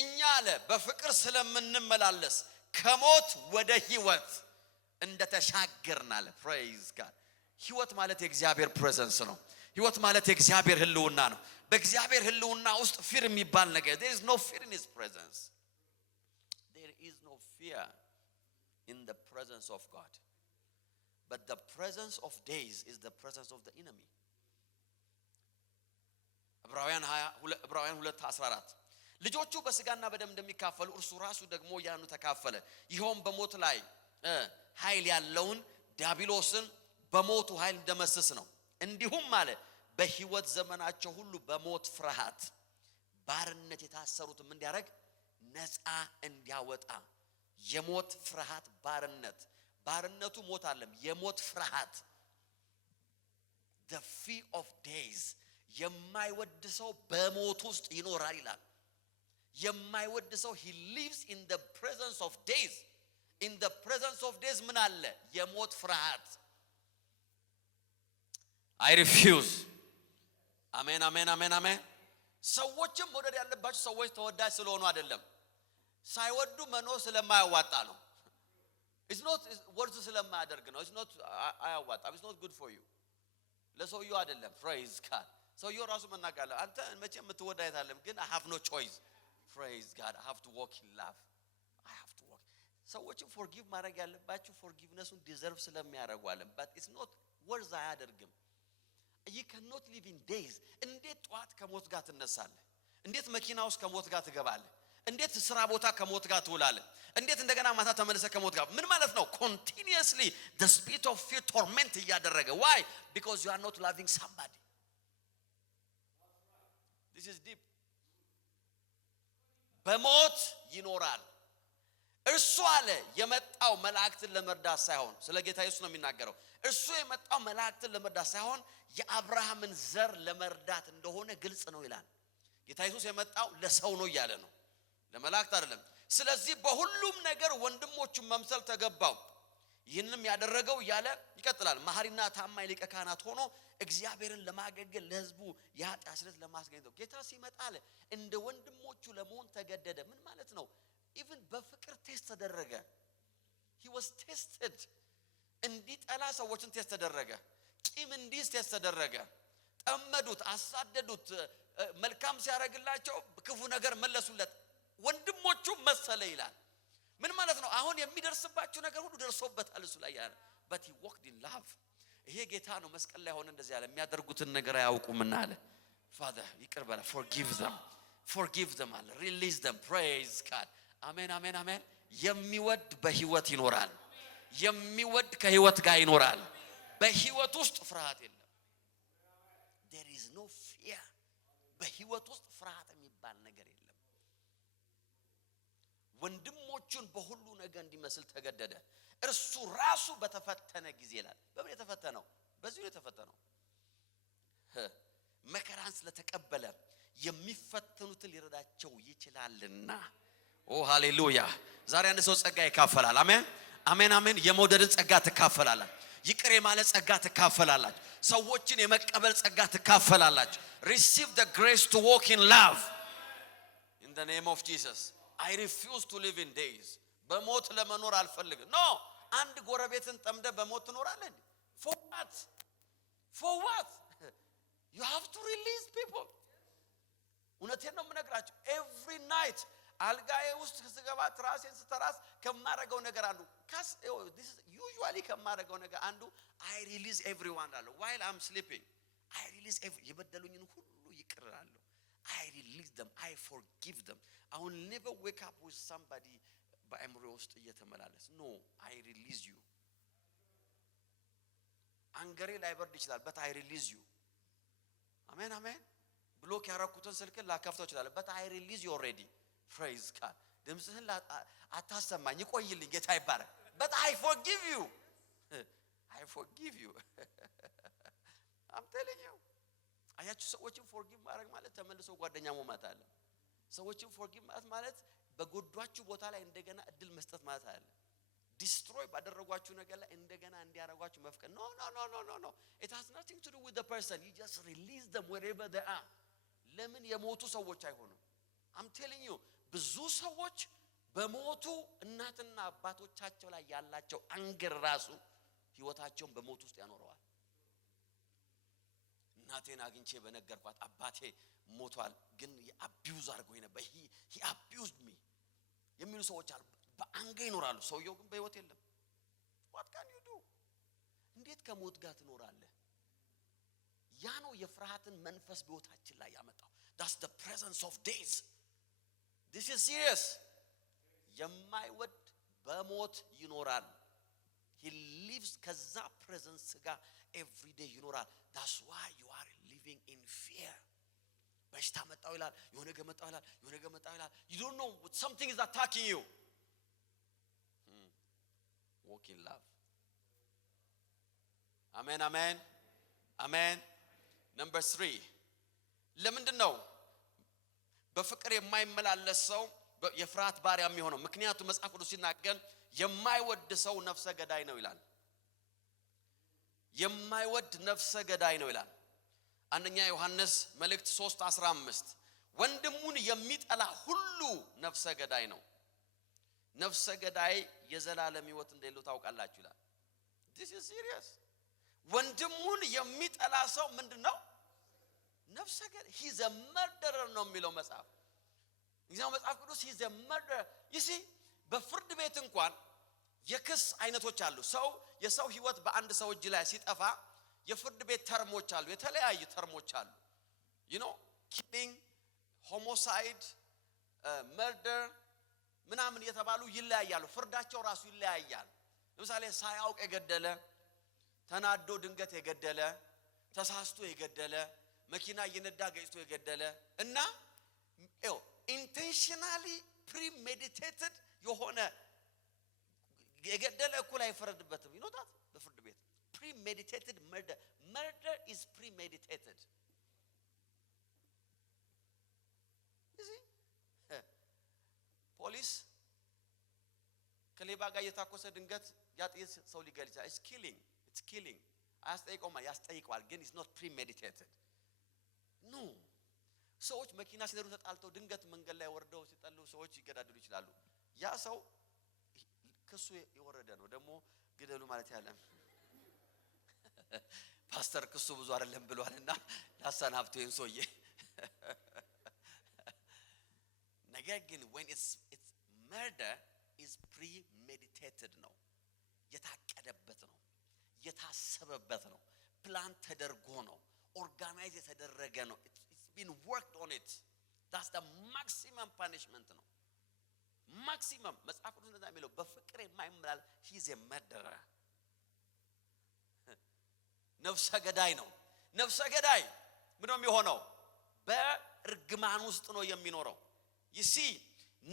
እኛ አለ በፍቅር ስለምንመላለስ ከሞት ወደ ሕይወት እንደተሻገርን አለ praise God ሕይወት ማለት የእግዚአብሔር presence ነው ሕይወት ማለት የእግዚአብሔር ህልውና ነው በእግዚአብሔር ህልውና ውስጥ fear የሚባል ነገር there is no fear in his presence there is no fear in the presence of God but the presence of days is the presence of the enemy ዕብራውያን 2:14 ልጆቹ በስጋና በደም እንደሚካፈሉ እርሱ ራሱ ደግሞ ያኑ ተካፈለ ይሄም በሞት ላይ ኃይል ያለውን ዲያብሎስን በሞቱ ኃይል እንደመሰስ ነው እንዲሁም ማለት በህይወት ዘመናቸው ሁሉ በሞት ፍርሃት ባርነት የታሰሩት ምን እንዲያረግ ነፃ እንዲያወጣ የሞት ፍርሃት ባርነቱ ሞት አይደለም የሞት ፍርሃት the fear of days የማይወድ ሰው በሞት ውስጥ ይኖራል ይላል የማይወድ ሰው he lives in the presence of days in the presence of days ምን አለ የሞት ፍርሃት I refuse አሜን አሜን አሜን አሜን ሰዎችም መውደድ ያለባቸው ሰዎች ተወዳጅ ስለሆኑ አይደለም ሳይወዱ መኖር ስለማያዋጣ ነው it's not worth ስለማያደርግ ነው it's not አያዋጣም it's not good for you ለሰውየው አይደለም praise God ሰውየው ራሱ መናጋለ አንተ መቼም የምትወዳ አይደለም ግን I have no choice praise God I have to walk in love I have to walk ሰዎችን forgive ማድረግ ያለባችሁ forgiveness-ን deserve ስለሚያደርጉ አለ but it's not worth አያደርግም you cannot live in days እንዴት ጧት ከሞት ጋር ትነሳለህ እንዴት መኪና ውስጥ ከሞት ጋር ትገባለህ እንዴት ስራ ቦታ ከሞት ጋር ትውላለህ እንዴት እንደገና ማታ ተመለሰ ከሞት ጋር ምን ማለት ነው continuously the spirit of fear torment ያደረገ why because you are not loving somebody this is deep በሞት ይኖራል እርሱ አለ የመጣው መላእክትን ለመርዳት ሳይሆን ስለ ጌታ ኢየሱስ ነው የሚናገረው እርሱ የመጣው መላእክትን ለመርዳት ሳይሆን የአብርሃምን ዘር ለመርዳት እንደሆነ ግልጽ ነው ይላል ጌታ ኢየሱስ የመጣው ለሰው ነው ይያለ ነው ለመላእክት አይደለም ስለዚህ በሁሉም ነገር ወንድሞቹን መምሰል ተገባው። ይህንንም ያደረገው ያለ ይቀጥላል መሐሪና ታማኝ ሊቀ ካህናት ሆኖ እግዚአብሔርን ለማገልገል ለሕዝቡ የኃጢአት ስርየት ለማስገኘት ነው። ጌታ ሲመጣ አለ እንደ ወንድሞቹ ለመሆን ተገደደ። ምን ማለት ነው? ኢቭን በፍቅር ቴስት ተደረገ። he was tested። እንዲጠላ ሰዎችን ቴስት ተደረገ። ቂም እንዲይዝ ቴስት ተደረገ። ጠመዱት፣ አሳደዱት። መልካም ሲያደርግላቸው ክፉ ነገር መለሱለት። ወንድሞቹ መሰለ ይላል። ምን ማለት ነው? አሁን የሚደርስባችሁ ነገር ሁሉ ደርሶበታል እሱ ላይ ያለ but he walked in love። ይሄ ጌታ ነው መስቀል ላይ ሆነ እንደዚህ ያለ የሚያደርጉትን ነገር አያውቁምና አለ Father ይቅር በላ forgive them አለ release them praise God አሜን አሜን አሜን። የሚወድ በህይወት ይኖራል። የሚወድ ከህይወት ጋር ይኖራል። በህይወት ውስጥ ፍርሃት የለም። there is no fear። በህይወት ውስጥ ፍርሃት የሚባል ነገር የለም። ወንድሞቹን በሁሉ ነገር እንዲመስል ተገደደ። እርሱ ራሱ በተፈተነ ጊዜ ይላል። በምን የተፈተነው? በዚሁ የተፈተነው መከራን ስለተቀበለ የሚፈተኑትን ሊረዳቸው ይችላልና። ኦ ሃሌሉያ! ዛሬ አንድ ሰው ጸጋ ይካፈላል። አሜን አሜን አሜን። የመውደድን ጸጋ ትካፈላላችሁ። ይቅር የማለት ጸጋ ትካፈላላችሁ። ሰዎችን የመቀበል ጸጋ ትካፈላላችሁ። receive the grace to walk in love in the name of Jesus። I refuse to live in days። በሞት ለመኖር አልፈልግም። ኖ አንድ ጎረቤትን ጠምደ በሞት ትኖራለህ እንዴ? for what you have to release people። እውነቴን ነው የምነግራችሁ። every night አልጋዬ ውስጥ ስገባ ራሴን ስተራስ ከማረገው ነገር አንዱ this is usually ከማረገው ነገር አንዱ I release everyone አለ while I'm sleeping። I release የበደሉኝን ሁሉ ይቅር እላለሁ። I release them። I forgive them። I will never wake up with somebody በአእምሮ ውስጥ እየተመላለስ no I release you። አንገሬ ላይበርድ ይችላል but I release you። አሜን አሜን። ብሎክ ያረኩትን ስልክን ላከፍተው ይችላል but I release you already። praise God። ድምጽህን አታሰማኝ ይቆይልኝ ጌታ ይባረክ but I forgive you። I forgive you። I'm telling you። አያችሁ ሰዎችን forgive ማድረግ ማለት ተመልሶ ጓደኛ መሆን አለ። ሰዎችን forgive ማለት በጎዷችሁ ቦታ ላይ እንደገና እድል መስጠት ማለት አለ። ዲስትሮይ ባደረጓችሁ ነገር ላይ እንደገና እንዲያረጋችሁ መፍቀድ no it has nothing to do with the person። you just release them wherever they are። ለምን የሞቱ ሰዎች አይሆኑም? I'm telling you ብዙ ሰዎች በሞቱ እናትና አባቶቻቸው ላይ ያላቸው አንገር ራሱ ህይወታቸውን በሞት ውስጥ ያኖረዋል። እናቴን አግኝቼ በነገርኳት አባቴ ሞቷል ግን አቢዩዝ አድርጎኝ ነበር he abused me የሚሉ ሰዎች አሉ። በአንገ ይኖራሉ። ሰውየው ግን በህይወት የለም። what can you do? እንዴት ከሞት ጋር ትኖራለህ? ያ ነው የፍርሃትን መንፈስ በህይወታችን ላይ ያመጣው። that's the presence of days። this is serious። የማይወድ በሞት ይኖራል። he lives ከዛ presence ጋር every day ይኖራል። that's why you are living in fear። በሽታ መጣው ይላል፣ የሆነ ነገር መጣው ይላል you don't know something is attacking you። walk in love። አሜን አሜን አሜን። number 3 ለምንድን ነው በፍቅር የማይመላለስ ሰው የፍርሃት ባሪያ የሚሆነው? ምክንያቱም መጽሐፍ ቅዱስ ሲናገር የማይወድ ሰው ነፍሰ ገዳይ ነው ይላል። የማይወድ ነፍሰ ገዳይ ነው ይላል። አንደኛ ዮሐንስ መልእክት 3:15 ወንድሙን የሚጠላ ሁሉ ነፍሰ ገዳይ ነው። ነፍሰ ገዳይ የዘላለም ሕይወት እንደሌለው ታውቃላችሁ ይላል። this is serious። ወንድሙን የሚጠላ ሰው ምንድነው? ነፍሰ ገዳይ he is a murderer ነው የሚለው መጽሐፍ። እግዚአብሔር መጽሐፍ ቅዱስ he is a murderer። you see በፍርድ ቤት እንኳን የክስ አይነቶች አሉ። የሰው ሕይወት በአንድ ሰው እጅ ላይ ሲጠፋ የፍርድ ቤት ተርሞች አሉ። የተለያዩ ተርሞች አሉ። you know killing፣ homicide፣ murder ምናምን የተባሉ ይለያያሉ። ፍርዳቸው ራሱ ይለያያል። ለምሳሌ ሳያውቅ የገደለ፣ ተናዶ ድንገት የገደለ፣ ተሳስቶ የገደለ፣ መኪና እየነዳ ገጭቶ የገደለ እና intentionally premeditated የሆነ የገደለ እኩል አይፈረድበትም። you know that በፍርድ ቤት premeditated murder is premeditated። you see ፖሊስ ከሌባ ጋር እየታኮሰ ድንገት ያጥይት ሰው ሊገል ይችላል። it's killing ያስጠይቀዋል ግን it's not premeditated no ሰዎች መኪና ሲነዱ ተጣልተው ድንገት መንገድ ላይ ወርደው ሲጠሉ ሰዎች ይገዳደሉ ይችላሉ። ያ ሰው ከሱ የወረደ ነው። ደግሞ ግደሉ ማለት ያለም ፓስተር ክሱ ብዙ አይደለም ብሏልና ያሰናብተን ሶዬ ነገር ግን when it's murder is premeditated ነው የታቀደበት ነው የታሰበበት ነው ፕላን ተደርጎ ነው ኦርጋናይዝ የተደረገ ነው it's been worked on it that's the maximum punishment ነው maximum መጽሐፍ ቅዱስ እንደዛ የሚለው በፍቅር የማይመላል he is a murderer ነፍሰ ገዳይ ነው ነፍሰ ገዳይ ምንም የሚሆነው በእርግማን ውስጥ ነው የሚኖረው you see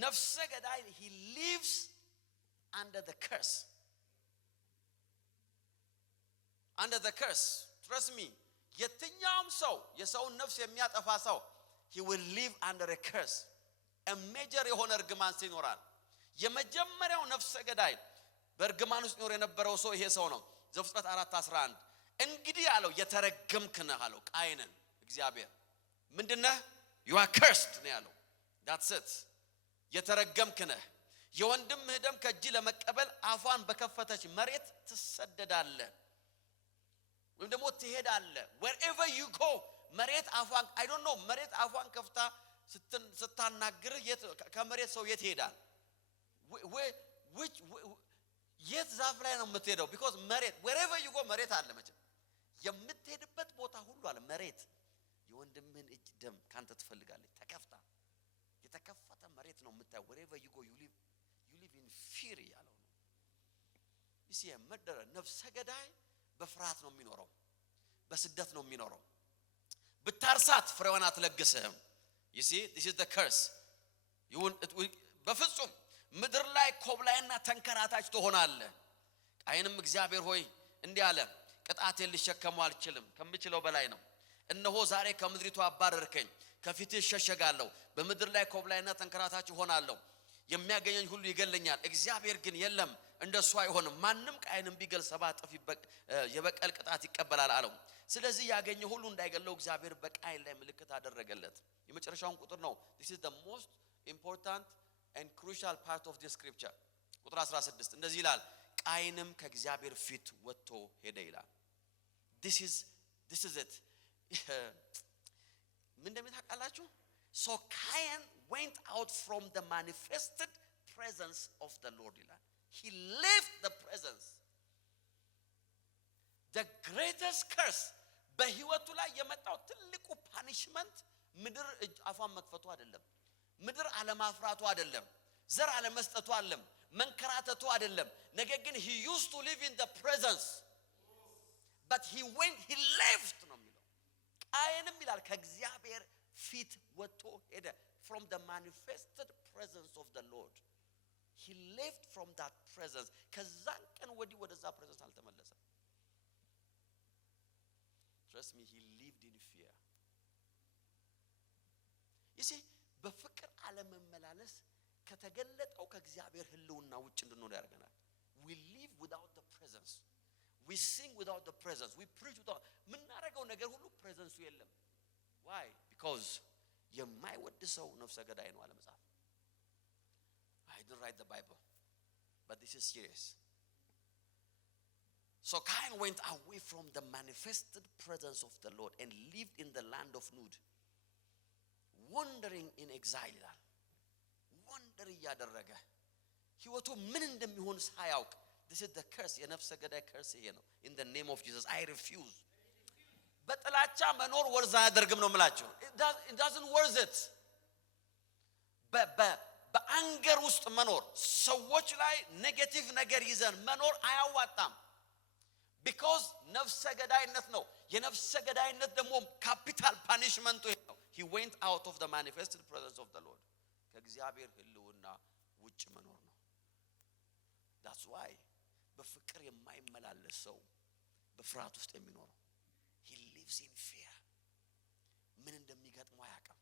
ነፍሰ ገዳይ he lives under the curse trust me የትኛውም ሰው የሰውን ነፍስ የሚያጠፋ ሰው he will live under a curse a major የሆነ እርግማን ሲኖራል የመጀመሪያው ነፍሰ ገዳይ በእርግማን ውስጥ ኖር የነበረው ሰው ይሄ ሰው ነው ዘፍጥረት 4:11 እንግዲህ ያለው የተረገምክ ነህ አለው ቃይንን እግዚአብሔር ምንድነህ you are cursed ነው ያለው that's it የተረገምክ ነህ የወንድምህ ደም ከእጅ ለመቀበል አፏን በከፈተች መሬት ትሰደዳለህ ወይም ደግሞ ትሄዳለህ wherever you go መሬት አፏን I don't know መሬት አፏን ከፍታ ስታናግር ከመሬት ሰው የት ይሄዳል which የት ዛፍ ላይ ነው የምትሄደው because መሬት wherever you go መሬት አለ መቼም የምትሄድበት ቦታ ሁሉ አለ መሬት የወንድምህን እጅ ደም ካንተ ትፈልጋለች ተከፍታ የተከፈተ መሬት ነው የምታየው wherever you go you live in fear ያለው ነው ይሄ መደረ ነፍሰ ገዳይ በፍርሃት ነው የሚኖረው በስደት ነው የሚኖረው ብታርሳት ፍሬዋን አትለግስህም you see this is the curse በፍጹም ምድር ላይ ኮብላይና ተንከራታች ትሆናለህ ቃየንም እግዚአብሔር ሆይ እንዲህ አለ ቅጣቴን ልሸከመው አልችልም ከምችለው በላይ ነው እነሆ ዛሬ ከምድሪቱ አባረርከኝ ከፊትህ ሸሸጋለሁ በምድር ላይ ኮብላይና ተንከራታች ሆናለሁ የሚያገኘኝ ሁሉ ይገለኛል እግዚአብሔር ግን የለም እንደሱ አይሆንም ማንንም ቃየንም ቢገል 7 እጥፍ የበቀል ቅጣት ይቀበላል አለው ስለዚህ ያገኘ ሁሉ እንዳይገለው እግዚአብሔር በቃየን ላይ ምልክት አደረገለት የመጨረሻውን ቁጥር ነው this is the most important and crucial part of the scripture ቁጥር 16 እንደዚህ ይላል ቃየንም ከእግዚአብሔር ፊት ወጥቶ ሄደ ይላል this is it ምን እንደምታውቃላችሁ so Cain went out from the manifested presence of the Lord ይላል he left the presence the greatest curse በህይወቱ ላይ የመጣው ትልቁ punishment ምድር አፏን መክፈቱ አይደለም ምድር አለማፍራቱ አይደለም ዘር አለመስጠቱ አይደለም መንከራተቱ አይደለም ነገር ግን he used to live in the presence but he left ነው የሚለው ቃየንም ይላል ከእግዚአብሔር ፊት ወጥቶ ሄደ from the manifested presence of the Lord he left from that presence ከዛን ቀን ወዲህ ወደዛ presence አልተመለሰም trust me he lived in fear you see በፍቅር አለመመላለስ ከተገለጠው ከእግዚአብሔር ህልውና ውጭ እንድንሆን ያደርገናል we live without the presence we sing without the presence we preach without ምናረገው ነገር ሁሉ presence የለም why because የማይወድ ሰው ነፍሰ ገዳይ ነው አለ መጽሐፍ I didn't write the Bible but this is serious so Cain went away from the manifested presence of the Lord and lived in the land of Nod wandering in exile ይላል wonder ያደረገ ህይወቱ ምን እንደሚሆን ሳያውቅ this is the curse የነፍሰ ገዳይ curse ይሄ ነው in the name of Jesus I refuse በጥላቻ መኖር ወርዛ ያደርግም ነው የምላችሁ it doesn't worth it በአንገር ውስጥ መኖር ሰዎች ላይ ኔጌቲቭ ነገር ይዘን መኖር አያዋጣም because ነፍሰ ገዳይነት ነው የነፍሰ ገዳይነት ደግሞ ካፒታል ፓኒሽመንቱ ነው he went out of the manifested presence of the Lord ከእግዚአብሔር ህልውና ውጭ መኖር ነው that's why በፍቅር የማይመላለስ ሰው በፍርሃት ውስጥ የሚኖር he lives in fear ምን እንደሚገጥመው አያውቅም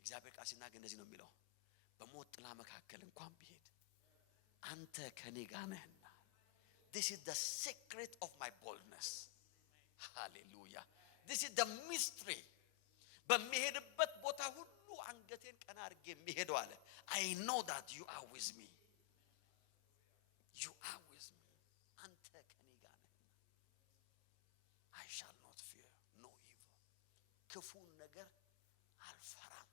እግዚአብሔር ቃል ሲናገር እንደዚህ ነው የሚለው በሞት ጥላ መካከል እንኳን ቢሄድ አንተ ከኔ ጋር ነህና። This is the secret of my boldness. Hallelujah. This is the mystery. በሚሄድበት ቦታ ሁሉ አንገቴን ቀና አድርጌ የሚሄደው አለ I know that you are with me. You are with me. አንተ ከኔ ጋር ነህና I shall not fear no evil. ክፉን ነገር አልፈራም።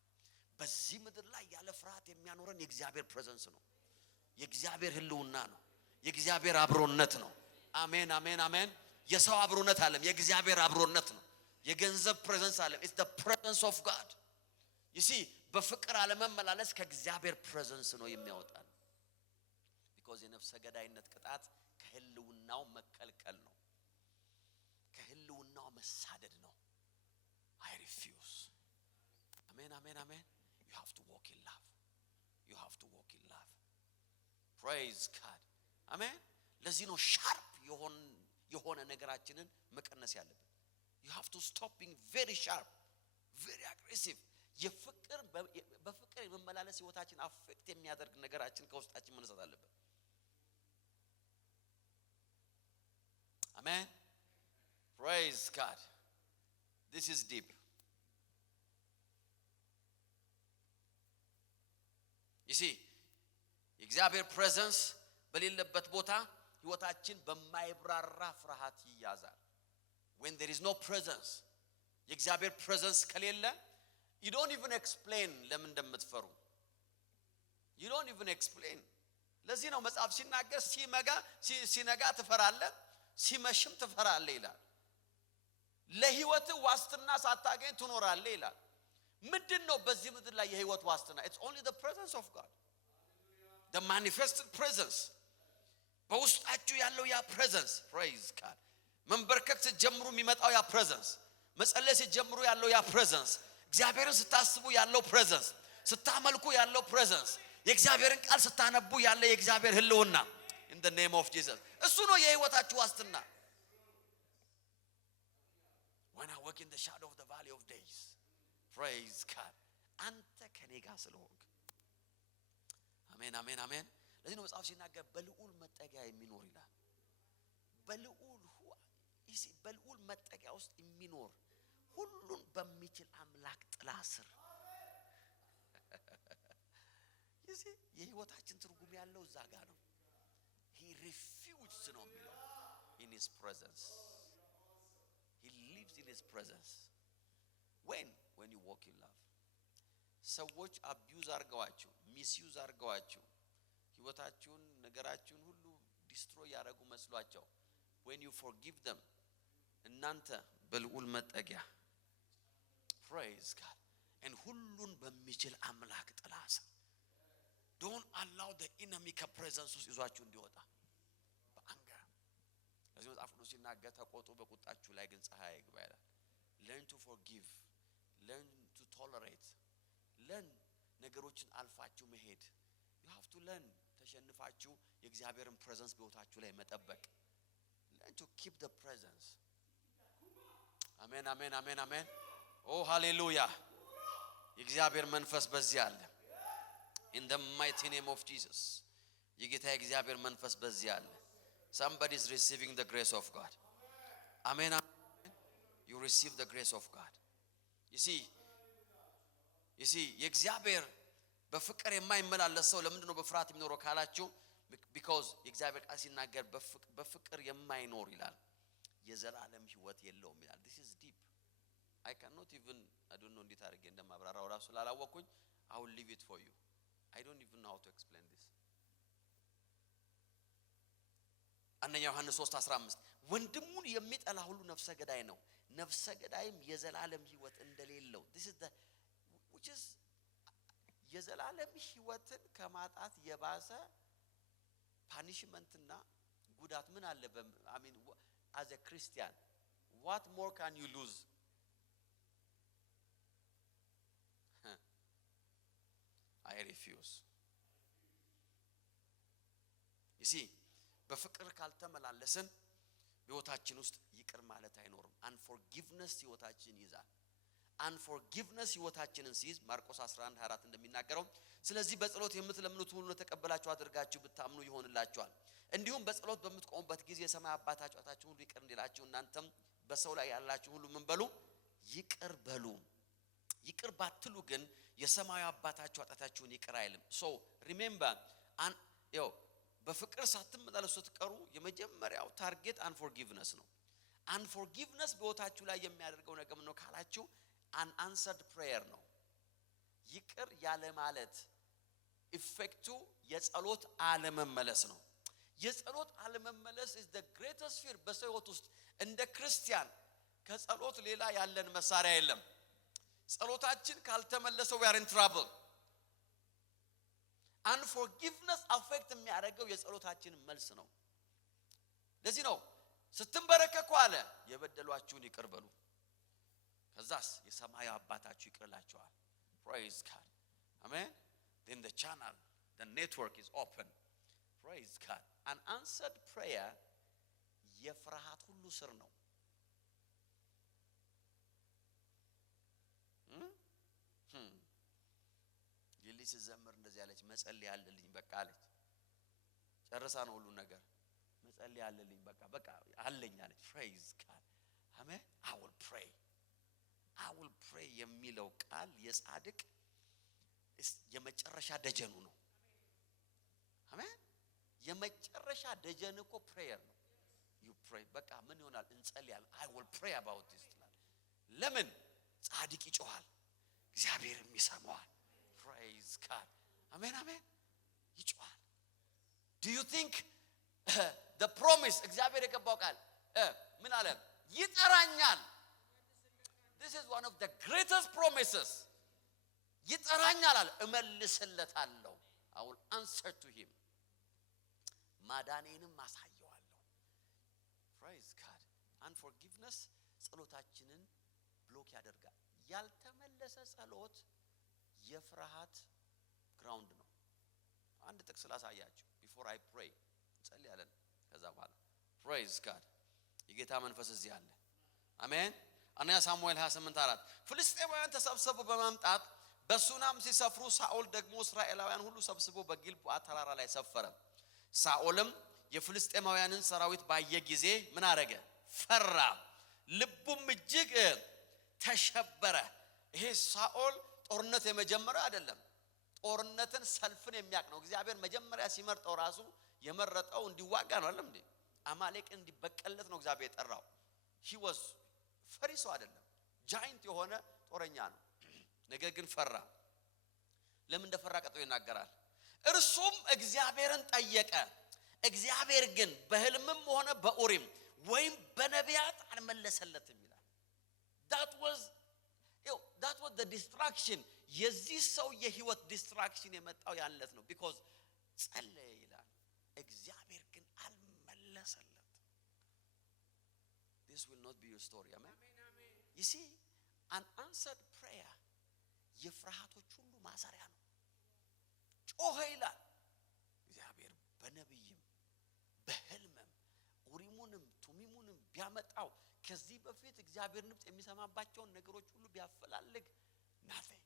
በዚህ ምድር ላይ ያለ ፍርሃት የሚያኖረን የእግዚአብሔር ፕሬዘንስ ነው። የእግዚአብሔር ህልውና ነው። የእግዚአብሔር አብሮነት ነው። አሜን አሜን አሜን። የሰው አብሮነት አለም የእግዚአብሔር አብሮነት ነው። የገንዘብ ፕሬዘንስ አለም it's the presence of God. you see በፍቅር አለመመላለስ ከእግዚአብሔር ፕሬዘንስ ነው የሚያወጣን። because የነፍሰ ገዳይነት ቅጣት ከህልውናው መከልከል ነው። ከህልውናው መሳደድ ነው። I refuse. አሜን አሜን አሜን። you have to walk in love. You have to walk in love. Praise God. አሜን። ለዚህ ነው ሻርፕ የሆነ ነገራችንን መቀነስ ያለብን። You have to stop being very sharp, very aggressive. በፍቅር የመመላለስ ህይወታችን አፌክት የሚያደርግ ነገራችን ከውስጣችን መነሳት አለበት። አሜን። Praise God. This is deep. You see, የእግዚአብሔር ፕሬዘንስ በሌለበት ቦታ ህይወታችን በማይብራራ ፍርሃት ይያዛል። When there is no presence, የእግዚአብሔር ፕሬዘንስ ከሌለ you don't even explain ለምን እንደምትፈሩ. You don't even explain. ለዚህ ነው መጽሐፍ ሲናገር ሲነጋ ትፈራለህ፣ ሲመሽም ትፈራለህ ይላል። ለህይወት ዋስትና ሳታገኝ ትኖራለህ ይላል። ምንድነው በዚህ ምድር ላይ የህይወት ዋስትና? It's only the presence of God. The manifested presence. በውስጣችሁ ያለው ያ presence. Praise God. መንበርከክ ሲጀምሩ የሚመጣው ያ presence፣ መጸለይ ሲጀምሩ ያለው ያ presence፣ እግዚአብሔርን ስታስቡ ያለው presence፣ ስታመልኩ ያለው presence፣ የእግዚአብሔርን ቃል ስታነቡ ያለ የእግዚአብሔር ህልውና in the name of Jesus እሱ ነው የህይወታችሁ ዋስትና። When I walk in the shadow of the valley of days, praise God, አንተ ከኔ ጋር ስለሆንክ። አሜን አሜን አሜን። ለዚህ ነው መጽሐፍ ሲናገር በልዑል መጠጊያ የሚኖር ይላል። በልዑል መጠጊያ ውስጥ የሚኖር ሁሉን በሚችል አምላክ ጥላ ስር። የህይወታችን ትርጉም ያለው እዛ ጋር ነው። he refused ነው የሚለው in his presence. He lives in his presence. when you walk in love. ሰዎች አቢዩዝ አርገዋችሁ ሚስዩዝ አርገዋችሁ ህይወታችሁን ነገራችሁን ሁሉ ዲስትሮይ ያደረጉ መስሏቸው when you forgive them እናንተ በልዑል መጠጊያ praise God and ሁሉን በሚችል አምላክ ጥላ ስር don't allow the enemy ከፕሬዘንስ ውስጥ ይዟችሁ እንዲወጣ በአንገር። ለዚህ መጽሐፍ ቅዱስ ሲናገር ተቆጡ በቁጣችሁ ላይ ግን ፀሐይ አይግባ ይላል። learn to forgive, learn to tolerate, learn ነገሮችን አልፋችሁ መሄድ። you have to learn ተሸንፋችሁ የእግዚአብሔርን ፕሬዘንስ በህይወታችሁ ላይ መጠበቅ። learn to keep the presence. አሜን አሜን አሜን አሜን። ኦ ሃሌሉያ። የእግዚአብሔር መንፈስ በዚህ አለ። in the mighty name of Jesus የጌታ የእግዚአብሔር መንፈስ በዚህ አለ። somebody is receiving the grace of God. አሜን አሜን። you receive the grace of God. you see የእግዚአብሔር በፍቅር የማይመላለስ ሰው ለምንድን ነው በፍርሃት የሚኖረው ካላችሁ because የእግዚአብሔር ቃል ሲናገር በፍቅር የማይኖር ይላል የዘላለም ህይወት የለውም ይላል። this is deep. I cannot even I don't know እንዴት አድርጌ እንደማብራራው ራሱ ስላላወቅኩኝ I will leave it for you. I don't even know how to explain this. አንደኛ ዮሐንስ 3:15 ወንድሙን የሚጠላ ሁሉ ነፍሰ ገዳይ ነው፣ ነፍሰ ገዳይም የዘላለም ህይወት እንደሌለው this is the which is የዘላለም ህይወትን ከማጣት የባሰ ፓኒሽመንትና ጉዳት ምን አለ? I mean as a Christian what more can you lose? I refuse. you see በፍቅር ካልተመላለስን በህይወታችን ውስጥ ይቅር ማለት አይኖርም። unforgiveness ህይወታችን ይዛል። unforgiveness ህይወታችንን ሲይዝ ማርቆስ 11:24 እንደሚናገረው ስለዚህ በጸሎት የምትለምኑት ሁሉ ተቀበላችሁ አድርጋችሁ ብታምኑ ይሆንላችኋል እንዲሁም በጸሎት በምትቆሙበት ጊዜ የሰማይ አባታችሁ ኃጢአታችሁን ሁሉ ይቅር እንዲላችሁ እናንተም በሰው ላይ ያላችሁ ሁሉ ምን በሉ ይቅር በሉ ይቅር ባትሉ ግን የሰማይ አባታችሁ ኃጢአታችሁን ይቅር አይልም ሶ ሪሜምበር በፍቅር ሳትመላለሱ ስትቀሩ የመጀመሪያው ታርጌት unforgiveness ነው unforgiveness በህይወታችሁ ላይ የሚያደርገው ነገር ነው ካላችሁ unanswered prayer ነው ይቅር ያለ ማለት ኢፌክቱ የጸሎት አለመመለስ ነው የጸሎት አለመመለስ is the greatest fear በሰው ህይወት ውስጥ እንደ ክርስቲያን ከጸሎት ሌላ ያለን መሳሪያ የለም ጸሎታችን ካልተመለሰ we are in trouble unforgiveness affect የሚያደርገው የጸሎታችን መልስ ነው ለዚህ ነው ስትንበረከኩ አለ የበደሏችሁን ይቅር በሉ ከዛስ የሰማዩ አባታችሁ ይቅርላችኋል praise God amen then the channel the network is open praise God an answered prayer የፍርሃት ሁሉ ስር ነው ይልስ ዘመር እንደዚህ ያለች መጸለይ አለልኝ በቃ አለች ጨርሳ ነው ሁሉ ነገር መጸለይ አለልኝ በቃ አለኝ አለች praise God amen I will pray የሚለው ቃል የጻድቅ የመጨረሻ ደጀኑ ነው አሜን የመጨረሻ ደጀን እኮ prayer ነው you pray በቃ ምን ይሆናል እንጸልያለን I will pray about this ለምን ጻድቅ ይጮሃል እግዚአብሔርም ይሰማዋል praise God amen ይጮሃል do you think the promise እግዚአብሔር የገባው ቃል ምን አለ ይጠራኛል this is one of the greatest promises ይጠራኛል አለ እመልስለታለሁ I will answer to him ማዳኔንም አሳየዋለሁ praise God unforgiveness ጸሎታችንን ብሎክ ያደርጋል ያልተመለሰ ጸሎት የፍርሃት ግራውንድ ነው አንድ ጥቅስ ላሳያችሁ before I pray ጸልያለን ከዛ በኋላ praise God የጌታ መንፈስ እዚህ አለ አሜን አንያ ሳሙኤል 28:4 ፍልስጤማውያን ተሰብስበው በመምጣት በሱናም ሲሰፍሩ ሳኦል ደግሞ እስራኤላውያን ሁሉ ሰብስበው በጊልቦአ ተራራ ላይ ሰፈረ ሳኦልም የፍልስጤማውያንን ሰራዊት ባየ ጊዜ ምን አረገ ፈራ ልቡም እጅግ ተሸበረ ይሄ ሳኦል ጦርነት የመጀመሪያ አይደለም ጦርነትን ሰልፍን የሚያቅ ነው እግዚአብሔር መጀመሪያ ሲመርጠው ራሱ የመረጠው እንዲዋጋ ነው አይደል እንዴ አማሌቅ እንዲበቀለት ነው እግዚአብሔር የጠራው he was ፈሪሶ አይደለም ጃይንት የሆነ ጦረኛ ነው ነገር ግን ፈራ ለምን እንደፈራ ቀጥሎ ይናገራል እርሱም እግዚአብሔርን ጠየቀ እግዚአብሔር ግን በህልምም ሆነ በኡሪም ወይም በነቢያት አልመለሰለትም ይላል that was the distraction የዚህ ሰው የህይወት distraction የመጣው ያለት ነው because ጸለየ ይላል እግዚአብሔር ግን አልመለሰለት this will not be your story amen you see an answered prayer የፍርሃቶች ሁሉ ማሰሪያ ነው ጮኸ ይላል እግዚአብሔር በነብይም በህልምም ኡሪሙንም ቱሚሙንም ቢያመጣው ከዚህ በፊት እግዚአብሔር ንብጥ የሚሰማባቸው ነገሮች ሁሉ ቢያፈላልግ nothing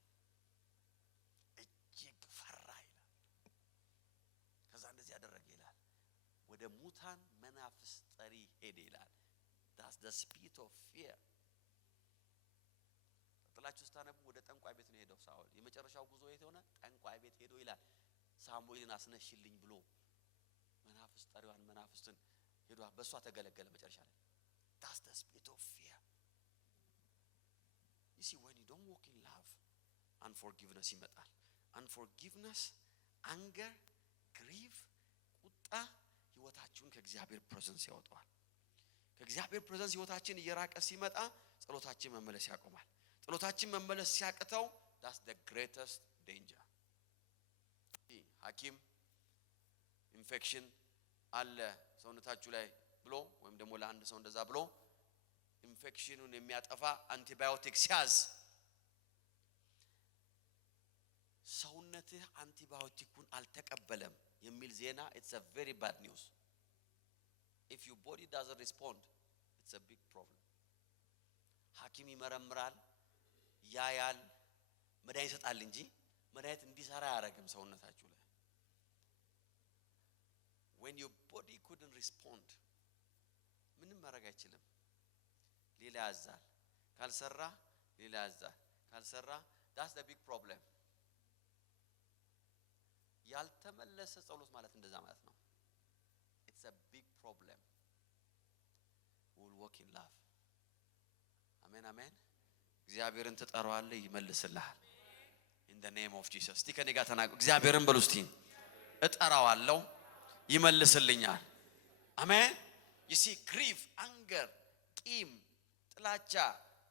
እጅግ ፈራ ይላል ከዛ እንደዚህ ያደረገ ይላል ወደ ሙታን መናፍስ ጠሪ ሄደ ይላል that's the spirit of fear ጥላችሁ ስታነቡ ወደ ጠንቋይ ቤት ነው ሄደው ሳኦል የመጨረሻው ጉዞ የት ሆነ ጠንቋይ ቤት ሄዶ ይላል ሳሙኤልን አስነሽልኝ ብሎ መናፍስ ጠሪዋን መናፍስትን ሄዶ በሷ ተገለገለ መጨረሻ ላይ that's the spirit of fear you see when you don't walk in love unforgiveness ይመጣል unforgiveness anger grief ቁጣ ህይወታችሁን ከእግዚአብሔር ፕሬዘንስ ያወጣዋል ከእግዚአብሔር ፕሬዘንስ ህይወታችን እየራቀ ሲመጣ ጸሎታችን መመለስ ያቆማል ጸሎታችን መመለስ ሲያቅተው that's the greatest danger ሐኪም ኢንፌክሽን አለ ሰውነታችሁ ላይ ብሎ ወይም ደግሞ ለአንድ ሰው እንደዛ ብሎ ኢንፌክሽኑን የሚያጠፋ አንቲባዮቲክ ሲያዝ ሰውነትህ አንቲባዮቲኩን አልተቀበለም የሚል ዜና it's a very bad news if your body doesn't respond it's a big problem ሐኪም ይመረምራል ያያል፣ መድኃኒት ይሰጣል እንጂ መድኃኒት እንዲሰራ አያደርግም ሰውነታችሁ ላይ። when your body couldn't respond ምንም ማድረግ አይችልም። ሌላ ያዛል፣ ካልሰራ ሌላ ያዛል፣ ካልሰራ that's the big problem። ያልተመለሰ ጸሎት ማለት እንደዛ ማለት ነው። it's a big problem። we will walk in love። አሜን አሜን። እግዚአብሔርን ትጠራዋለህ ይመልስልሃል። in the name of Jesus። እስቲ ከኔ ጋር ተናገሩ። እግዚአብሔርን በሉ እስቲ እጠራዋለሁ ይመልስልኛል። አሜን። you see grief፣ anger፣ ቂም፣ ጥላቻ፣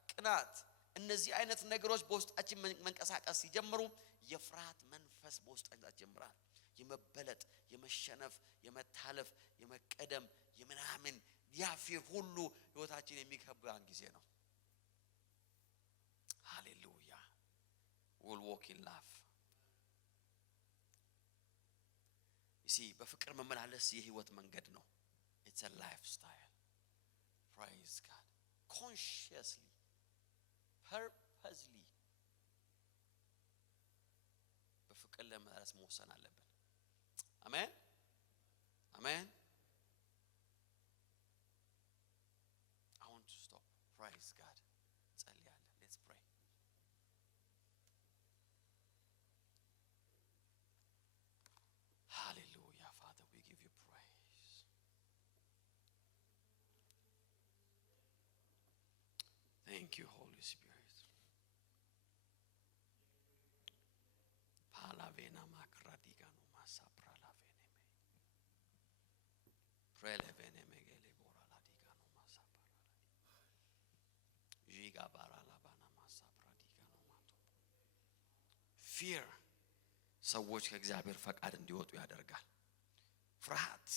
ቅናት እነዚህ አይነት ነገሮች በውስጣችን መንቀሳቀስ ሲጀምሩ የፍርሃት መንፈስ በውስጣችን ይጀምራል። የመበለጥ፣ የመሸነፍ፣ የመታለፍ፣ የመቀደም፣ የምናምን ያፊር ሁሉ ህይወታችን የሚከብባን ጊዜ ነው። ሃሌሉያ። we'll walk in love። you see በፍቅር መመላለስ የህይወት መንገድ ነው። it's a lifestyle። praise God። consciously purposely በፍቅር ለመመላለስ መወሰን አለብን። አሜን አሜን። I want to stop። praise God። ጸልያለን። let's pray። hallelujah Father, we give you praise. thank you Holy Spirit. palavena makradiga no masapra lavene prelevene megele bora ladiga no masapra jiga bara labana masapra diga no mato fear ሰዎች ከእግዚአብሔር ፈቃድ እንዲወጡ ያደርጋል። ፍርሃት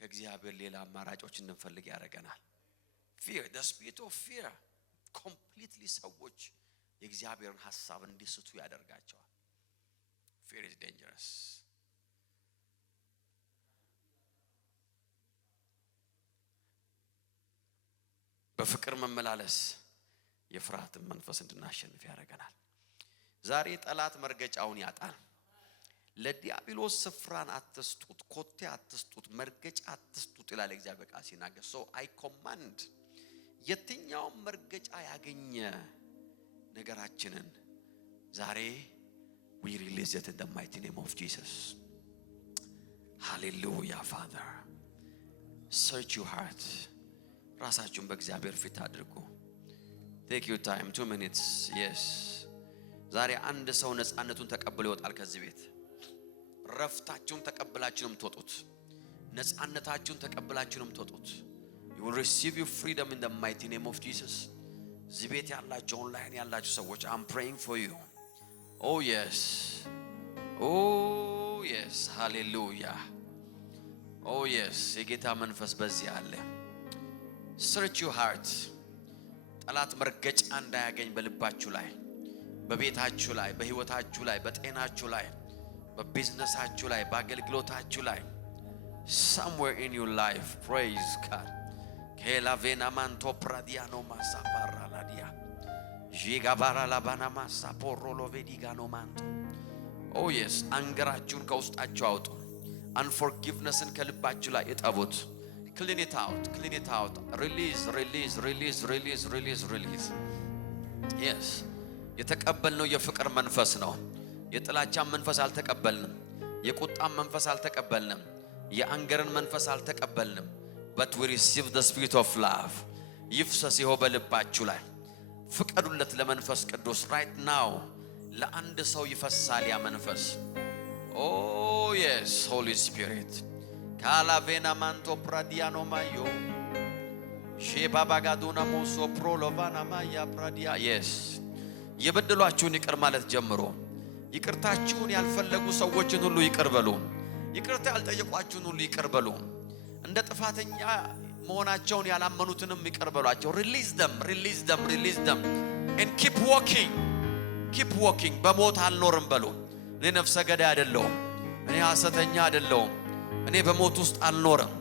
ከእግዚአብሔር ሌላ አማራጮች እንፈልግ ያደርገናል። fear the spirit of fear completely ሰዎች የእግዚአብሔርን ሐሳብ እንዲስቱ ያደርጋቸዋል። fear is dangerous። በፍቅር መመላለስ የፍርሃትን መንፈስ እንድናሸንፍ ያደርገናል። ዛሬ ጠላት መርገጫውን ያጣል። ለዲያብሎስ ስፍራን አትስጡት፣ ኮቴ አትስጡት፣ መርገጫ አትስጡት ይላል እግዚአብሔር ቃል ሲናገር። so I command የትኛው መርገጫ ያገኘ ነገራችንን ዛሬ we release it in the mighty name of Jesus። hallelujah Father። search your heart። ራሳችሁን በእግዚአብሔር ፊት አድርጉ። take your time 2 minutes። yes ዛሬ አንድ ሰው ነፃነቱን ተቀብሎ ይወጣል ከዚህ ቤት። ረፍታችሁን ተቀብላችሁ ነው የምትወጡት። ነፃነታችሁን ተቀብላችሁ ነው የምትወጡት። you will receive your freedom in the mighty name of Jesus። እዚህ ቤት ያላችሁ ኦንላይን ያላችሁ ሰዎች I'm praying for you። oh yes oh yes hallelujah oh yes የጌታ መንፈስ በዚህ አለ። search your heart። ጠላት መርገጫ እንዳያገኝ በልባችሁ ላይ፣ በቤታችሁ ላይ፣ በህይወታችሁ ላይ፣ በጤናችሁ ላይ፣ በቢዝነሳችሁ ላይ፣ በአገልግሎታችሁ ላይ somewhere in your life praise God። ከላቬና ማንቶ ፕራዲያኖ ማሳፓራ ላዲያ ጂጋባራ ላባና ማሳፖሮሎ ቬዲጋኖ ማንቶ oh yes አንገራችሁን ከውስጣችሁ አውጡ። unforgivenessን ከልባችሁ ላይ እጠቡት። clean it out clean it out። release release release release release release yes የተቀበልነው የፍቅር መንፈስ ነው። የጥላቻን መንፈስ አልተቀበልንም። የቁጣን መንፈስ አልተቀበልንም። የአንገርን መንፈስ አልተቀበልንም። but we receive the spirit of love። ይፍሰስ ይሆን በልባችሁ ላይ። ፍቀዱለት ለመንፈስ ቅዱስ right now። ለአንድ ሰው ይፈሳል ያ መንፈስ። oh yes Holy Spirit። ካላቬና ማንቶ ፕራዲያኖ ማዮ ሼባባጋዱና ሞሶ ፕሮሎቫና ማያ ፕራዲያ yes የበደሏችሁን ይቅር ማለት ጀምሮ ይቅርታችሁን ያልፈለጉ ሰዎችን ሁሉ ይቅር በሉ። ይቅርታ ያልጠየቋችሁን ሁሉ ይቅር በሉ። እንደ ጥፋተኛ መሆናቸውን ያላመኑትንም ይቅር በሏቸው። release them release them release them and keep walking keep walking። በሞት አልኖርም በሉ። እኔ ነፍሰ ገዳይ አይደለሁም። እኔ ሐሰተኛ አይደለሁም። እኔ በሞት ውስጥ አልኖርም።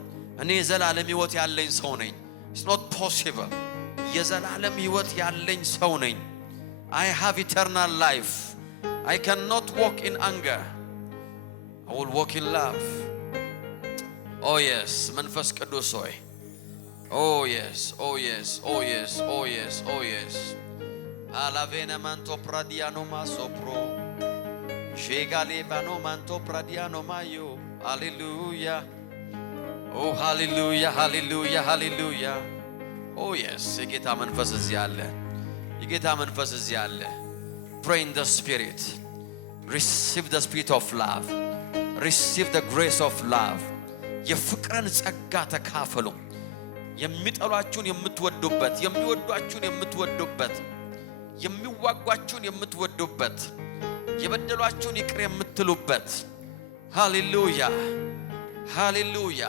እኔ የዘላለም ሕይወት ያለኝ ሰው ነኝ። it's not possible። የዘላለም ሕይወት ያለኝ ሰው ነኝ። I have eternal life. I cannot walk in anger. I will walk in love. Oh yes, መንፈስ ቅዱስ ሆይ Oh yes, oh yes, oh yes, oh yes, oh yes. Alavena manto pradiano masopro. Shegale bano manto pradiano mayo. Hallelujah. Oh hallelujah, hallelujah, hallelujah. Oh yes, የጌታ መንፈስ እዚህ አለ። የጌታ መንፈስ እዚህ አለ. Pray in the spirit. Receive the spirit of love. Receive the grace of love. የፍቅርን ጸጋ ተካፈሉ. የሚጠሏችሁን የምትወዱበት የሚወዷችሁን የምትወዱበት የሚዋጓችሁን የምትወዱበት የበደሏችሁን ይቅር የምትሉበት ሃሌሉያ ሃሌሉያ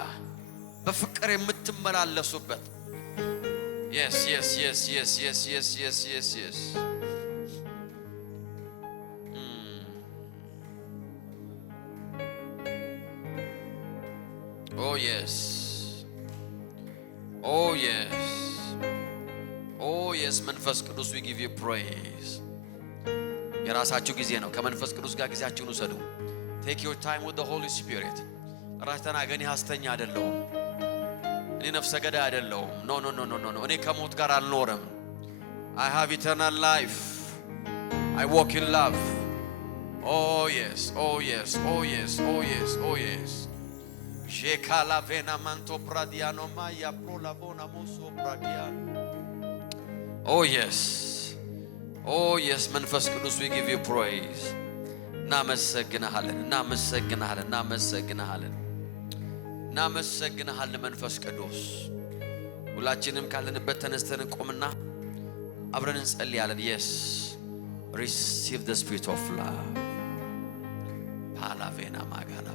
በፍቅር የምትመላለሱበት yes yes yes yes yes yes yes yes yes oh yes Oh yes. Oh yes, መንፈስ ቅዱስ we give you praise. የራሳችሁ ጊዜ ነው። ከመንፈስ ቅዱስ ጋር ጊዜያችሁን ውሰዱ. Take your time with the Holy Spirit. ራስ ተናገኝ ሐስተኛ አይደለሁም። እኔ ነፍሰ ገዳይ አይደለሁም. No no no no no no. እኔ ከሞት ጋር አልኖርም. I have eternal life. I walk in love. Oh yes, oh yes, oh yes, oh yes, oh yes. Shekala vena manto pradiano maya prolavona moso pradiano. Oh yes, oh yes, መንፈስ ቅዱስ we give you praise. እናመሰግንሃለን እናመሰግንሃለን እናመሰግንሃለን እናመሰግንሃለን መንፈስ ቅዱስ። ሁላችንም ካለንበት ተነስተን ቆምና አብረን እንጸልያለን. Yes, receive the spirit of love. palavena magala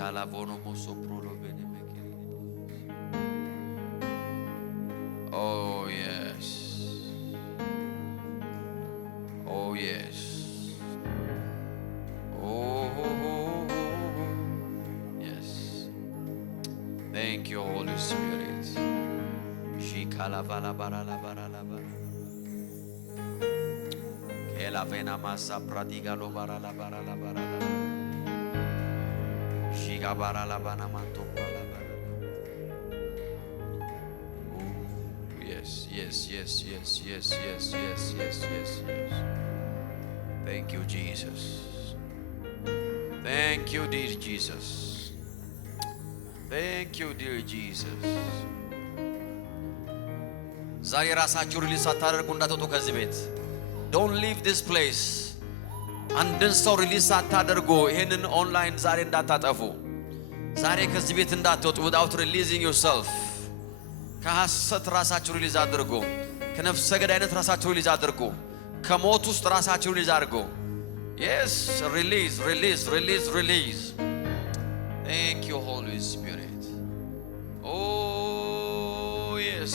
Calavono moso prolo bene mekeri. Oh yes. Oh yes. Oh yes. Thank you, Holy Spirit. Shi calavala barala barala bara. Che la vena massa pratica lo barala barala barala. Shigabara la bana manto la bara. Yes, yes, yes, yes, yes, yes, yes, yes, yes, yes. Thank you, Jesus. Thank you, dear Jesus. Thank you, dear Jesus. ዛሬ ራሳችሁ ሪሊዝ አታደርጉ እንዳትወጡ ከዚህ ቤት. Don't leave this place. አንድን ሰው ሪሊዝ አታደርጉ። ይሄንን ኦንላይን ዛሬ እንዳታጠፉ። ዛሬ ከዚህ ቤት እንዳትወጡ without releasing yourself. ከሐሰት ራሳችሁ ሪሊዝ አድርጉ። ከነፍሰ ገዳይነት ራሳችሁ ሪሊዝ አድርጉ። ከሞት ውስጥ ራሳችሁ ሪሊዝ አድርጉ። Yes, release, release, release, release. Thank you, Holy Spirit. Oh yes.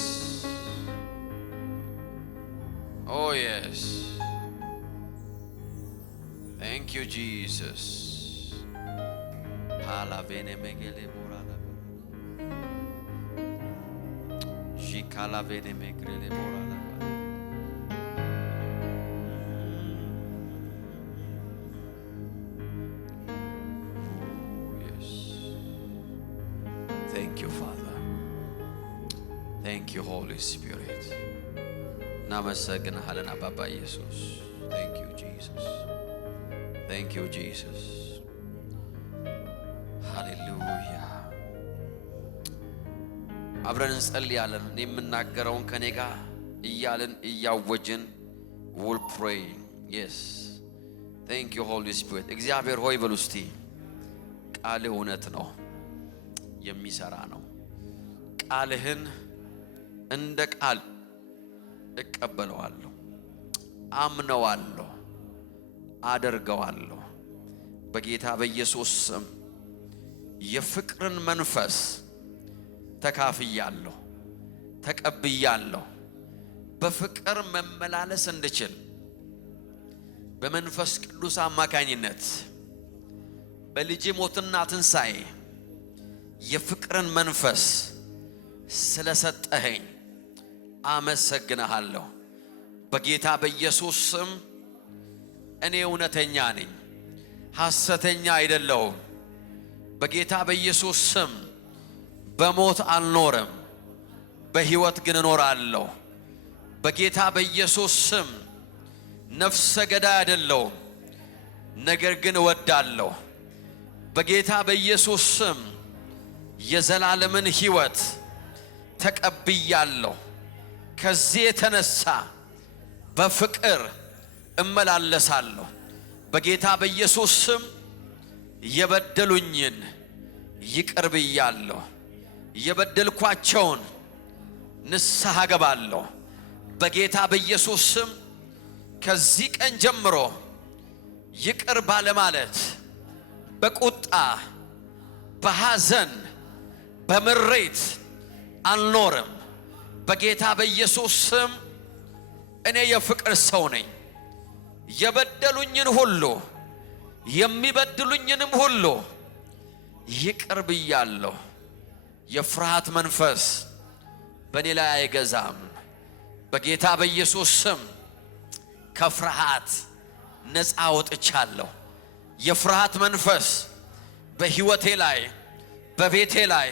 Oh yes. Thank you, Jesus. Pala vene megele borala. Shikala vene megrele borala. Yes. Thank you, Father. Thank you, Holy Spirit. Namaskar Abba Jesus. Thank you, Jesus. Thank you, Jesus. Hallelujah. አብረን እንጸልያለን። የምናገረውን ከኔ ጋር እያልን እያወጅን we'll pray. Yes. Thank you, Holy Spirit. እግዚአብሔር ሆይ በሉ እስቲ። ቃልህ እውነት ነው፣ የሚሰራ ነው። ቃልህን እንደ ቃል እቀበለዋለሁ፣ አምነዋለሁ፣ አደርገዋለሁ። በጌታ በኢየሱስ ስም የፍቅርን መንፈስ ተካፍያለሁ፣ ተቀብያለሁ። በፍቅር መመላለስ እንድችል በመንፈስ ቅዱስ አማካኝነት በልጅ ሞትና ትንሣኤ የፍቅርን መንፈስ ስለሰጠኸኝ አመሰግንሃለሁ። በጌታ በኢየሱስ ስም እኔ እውነተኛ ነኝ፣ ሐሰተኛ አይደለሁም። በጌታ በኢየሱስ ስም በሞት አልኖርም፣ በሕይወት ግን እኖራለሁ። በጌታ በኢየሱስ ስም ነፍሰ ገዳይ አይደለሁም፣ ነገር ግን እወዳለሁ። በጌታ በኢየሱስ ስም የዘላለምን ሕይወት ተቀብያለሁ። ከዚህ የተነሳ በፍቅር እመላለሳለሁ። በጌታ በኢየሱስ ስም የበደሉኝን ይቅር ብያለሁ። የበደልኳቸውን ንስሐ ገባለሁ። በጌታ በኢየሱስ ስም ከዚህ ቀን ጀምሮ ይቅር ባለማለት በቁጣ በሐዘን በምሬት አልኖርም። በጌታ በኢየሱስ ስም እኔ የፍቅር ሰው ነኝ። የበደሉኝን ሁሉ የሚበድሉኝንም ሁሉ ይቅር ብያለሁ። የፍርሃት መንፈስ በእኔ ላይ አይገዛም። በጌታ በኢየሱስ ስም ከፍርሃት ነፃ ወጥቻለሁ። የፍርሃት መንፈስ በሕይወቴ ላይ፣ በቤቴ ላይ፣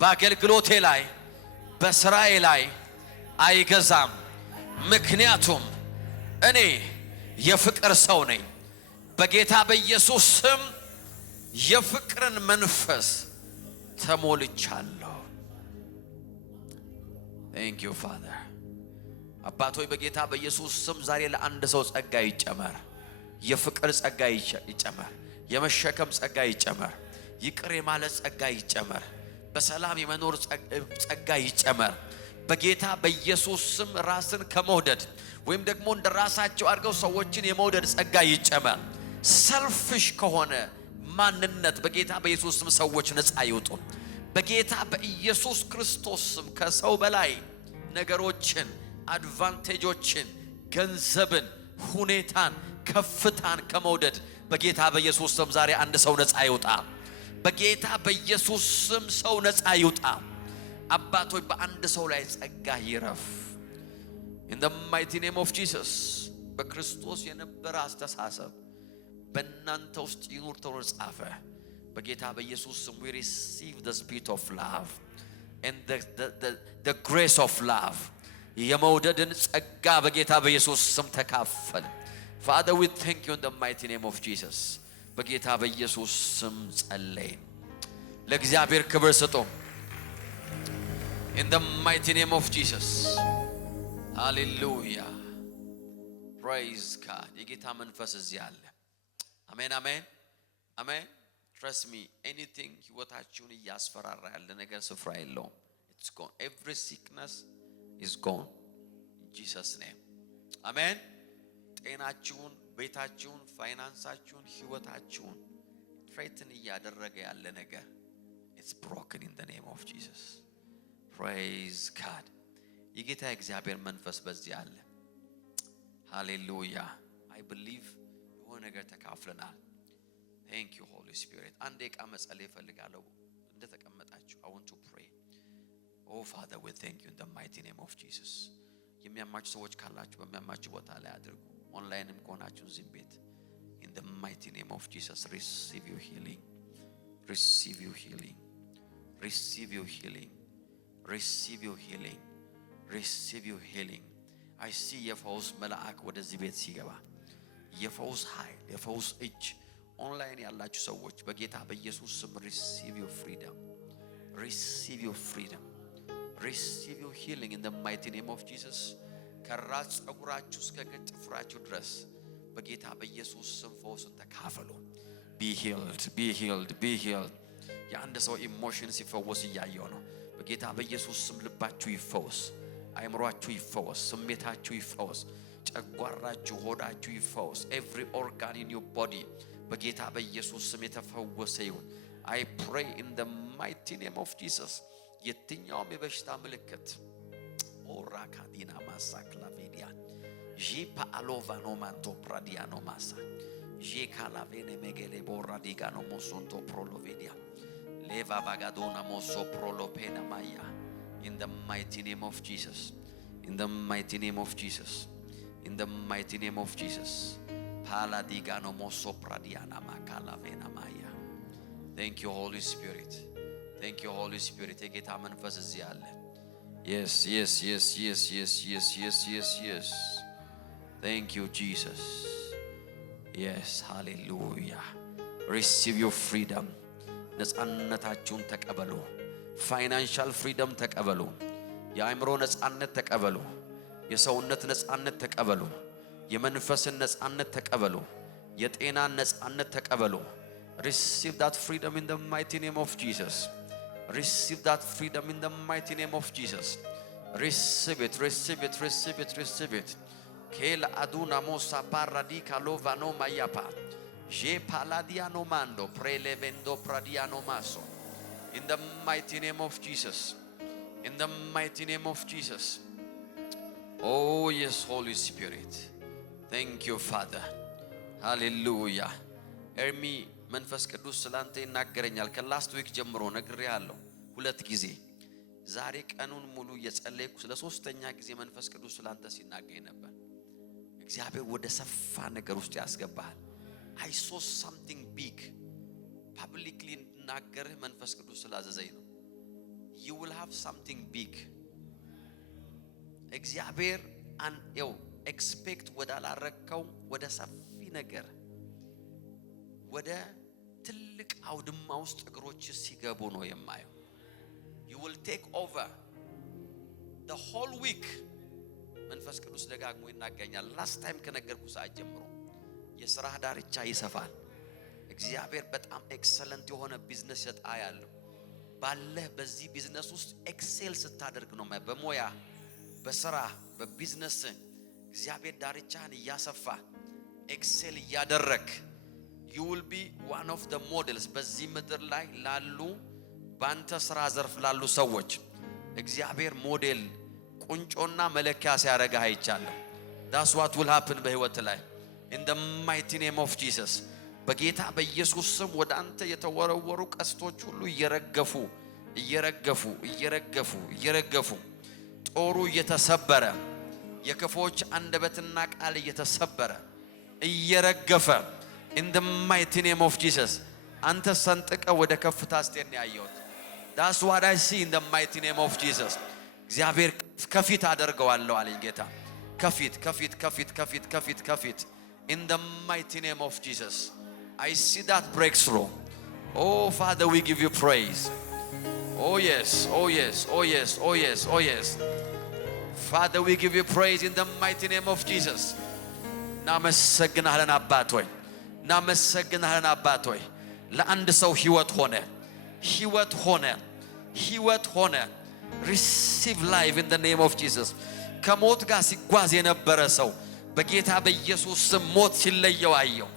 በአገልግሎቴ ላይ፣ በሥራዬ ላይ አይገዛም። ምክንያቱም እኔ የፍቅር ሰው ነኝ። በጌታ በኢየሱስ ስም የፍቅርን መንፈስ ተሞልቻለሁ። Thank you Father። አባቶይ በጌታ በኢየሱስ ስም ዛሬ ለአንድ ሰው ጸጋ ይጨመር። የፍቅር ጸጋ ይጨመር። የመሸከም ጸጋ ይጨመር። ይቅር የማለት ጸጋ ይጨመር። በሰላም የመኖር ጸጋ ይጨመር። በጌታ በኢየሱስ ስም ራስን ከመውደድ ወይም ደግሞ እንደ ራሳቸው አድርገው ሰዎችን የመውደድ ጸጋ ይጨመር። ሰልፍሽ ከሆነ ማንነት በጌታ በኢየሱስ ስም ሰዎች ነፃ ይውጡ። በጌታ በኢየሱስ ክርስቶስ ስም ከሰው በላይ ነገሮችን፣ አድቫንቴጆችን፣ ገንዘብን፣ ሁኔታን፣ ከፍታን ከመውደድ በጌታ በኢየሱስ ስም ዛሬ አንድ ሰው ነፃ ይውጣ። በጌታ በኢየሱስ ስም ሰው ነፃ ይውጣ። አባቶች በአንድ ሰው ላይ ጸጋ ይረፍ። In the mighty name of Jesus። በክርስቶስ የነበረ አስተሳሰብ በእናንተ ውስጥ ይኑር ተብሎ ጻፈ። በጌታ በኢየሱስ ስም we receive the spirit of love and the grace of love። የመውደድን ጸጋ በጌታ በኢየሱስ ስም ተካፈል። Father, we thank you in the mighty name of Jesus። በጌታ በኢየሱስ ስም ጸለይ። ለእግዚአብሔር ክብር ስጡ። In the mighty name of Jesus። Hallelujah። Praise God። የጌታ መንፈስ እዚህ አለ። አሜን አሜን አሜን። Trust me, anything ህይወታችሁን እያስፈራራ ያለ ነገር ስፍራ የለውም። It's gone. Every sickness is gone in Jesus name። አሜን። ጤናችሁን፣ ቤታችሁን፣ ፋይናንሳችሁን፣ ህይወታችሁን ትሬትን እያደረገ ያለ ነገር it's broken in the name of Jesus። Praise God። የጌታ እግዚአብሔር መንፈስ በዚህ አለ። ሃሌሉያ። I believe የሆነ ነገር ተካፍለናል። Thank you Holy Spirit። አንዴ ቃ መጸለይ ፈልጋለሁ እንደተቀመጣችሁ። I want to pray። Oh Father, we thank you in the mighty name of Jesus። የሚያማችሁ ሰዎች ካላችሁ በሚያማችሁ ቦታ ላይ አድርጉ። ኦንላይንም ከሆናችሁ እዚህ ቤት in the mighty name of Jesus receive your healing። Receive your healing። Receive your healing። Receive your healing። Receive your healing። I see የፈውስ መልአክ ወደዚህ ቤት ሲገባ የፈውስ ኃይል የፈውስ እጅ ኦንላይን ያላችሁ ሰዎች በጌታ በኢየሱስ ስም receive your freedom። Receive your freedom። Receive your healing in the mighty name of Jesus። ከራስ ጸጉራችሁ እስከ እግር ጥፍራችሁ ድረስ በጌታ በኢየሱስ ስም ፈውስን ተካፈሉ። Be healed። Be healed። Be healed። የአንድ ሰው ኢሞሽን ሲፈወስ እያየው ነው። በጌታ በኢየሱስ ስም ልባችሁ ይፈወስ፣ አይምሯችሁ ይፈወስ፣ ስሜታችሁ ይፈወስ፣ ጨጓራችሁ፣ ሆዳችሁ ይፈወስ። Every organ in your body በጌታ በኢየሱስ ስም የተፈወሰ ይሁን። I pray in the mighty name of Jesus። የትኛውም የበሽታ ምልክት ኦራካዲና ማሳክላቬዲያ ጂፓ አሎቫኖ ማንቶ ፕራዲያኖ ማሳ ጂካላቬኔ ሜጌሌ ቦራዲጋኖ ሞሶንቶ ፕሮሎቬዲያ ሌቫ ባጋዶና ሞሶ ፕሮሎፔና ማያ in the mighty name of Jesus። In the mighty name of Jesus. In the mighty name of Jesus. Paladigano mosopradiana makala vena maya. Thank you, Holy Spirit. Thank you, Holy Spirit. Egeta መንፈስ እዚህ አለ. Yes, yes, yes, yes, yes, yes, yes, yes, yes. Thank you, Jesus. Yes, hallelujah. Receive your freedom. ነፃነታችሁን ተቀበሉ. Financial freedom ተቀበሉ. የአእምሮ ነፃነት ተቀበሉ። የሰውነት ነፃነት ተቀበሉ። የመንፈስን ነፃነት ተቀበሉ። የጤናን ነፃነት ተቀበሉ. Receive that freedom in the mighty name of Jesus. Receive that freedom in the mighty name of Jesus. Receive it, receive it, receive it, receive it. Kela aduna mosa paradika lovano mayapa. Je paladiano mando prelevendo pradiano maso. In the mighty name of Jesus. In the mighty name of Jesus. Oh yes, Holy Spirit. Thank you, Father. Hallelujah. Ermi መንፈስ ቅዱስ ስላንተ ይናገረኛል። ከላስት ዊክ ጀምሮ ነግሬያለሁ ሁለት ጊዜ። ዛሬ ቀኑን ሙሉ እየጸለይኩ ለሶስተኛ ጊዜ መንፈስ ቅዱስ ስላንተ ሲናገረኝ ነበር። እግዚአብሔር ወደ ሰፋ ነገር ውስጥ ያስገባሃል። I saw something big publicly እናገርህ መንፈስ ቅዱስ ስላዘዘኝ ነው። You will have something big. እግዚአብሔር ኤክስፔክት ወዳላረከው ወደ ሰፊ ነገር ወደ ትልቅ አውድማ ውስጥ እግሮች ሲገቡ ነው የማየው። You will take over the whole week. መንፈስ ቅዱስ ደጋግሞ ይናገኛል። ላስት ታይም ከነገርኩ ሰዓት ጀምሮ የሥራ ዳርቻ ይሰፋል። እግዚአብሔር በጣም ኤክሰለንት የሆነ ቢዝነስ ያለው ባለ በዚህ ቢዝነስ ውስጥ ኤክሴል ስታደርግ ነው በሞያ በሥራ በቢዝነስ እግዚአብሔር ዳርቻን ያሰፋ ኤክሴል ያደረክ. You will be one of the models በዚህ ምድር ላይ ላሉ ባንተ ሥራ ዘርፍ ላሉ ሰዎች እግዚአብሔር ሞዴል ቁንጮና መለኪያ ሲያረጋ አይቻለሁ። That's what will happen በህይወት ላይ in the mighty name of Jesus. በጌታ በኢየሱስ ስም ወደ አንተ የተወረወሩ ቀስቶች ሁሉ እየረገፉ እየረገፉ እየረገፉ እየረገፉ ጦሩ እየተሰበረ የክፎች አንደበትና ቃል እየተሰበረ እየረገፈ in the mighty name of Jesus. አንተ ሰንጥቀ ወደ ከፍታ ስትሄድ ያየሁት That's what I see in the mighty name of Jesus. እግዚአብሔር ከፊት አደርገዋለሁ አለኝ ጌታ። ከፊት ከፊት ከፊት ከፊት ከፊት ከፊት in the mighty name of Jesus. I see that breakthrough. Oh Father, we give you praise. Oh yes, oh yes, oh yes, oh yes, oh yes. Father, we give you praise in the mighty name of Jesus. እናመሰግናለን አባት ሆይ እናመሰግናለን አባት ሆይ ለአንድ ሰው ህይወት ሆነ ህይወት ሆነ ህይወት ሆነ. Receive life in the name of Jesus. ከሞት ጋር ሲጓዝ የነበረ ሰው በጌታ በኢየሱስ ስም ሞት ሲለየው አየው።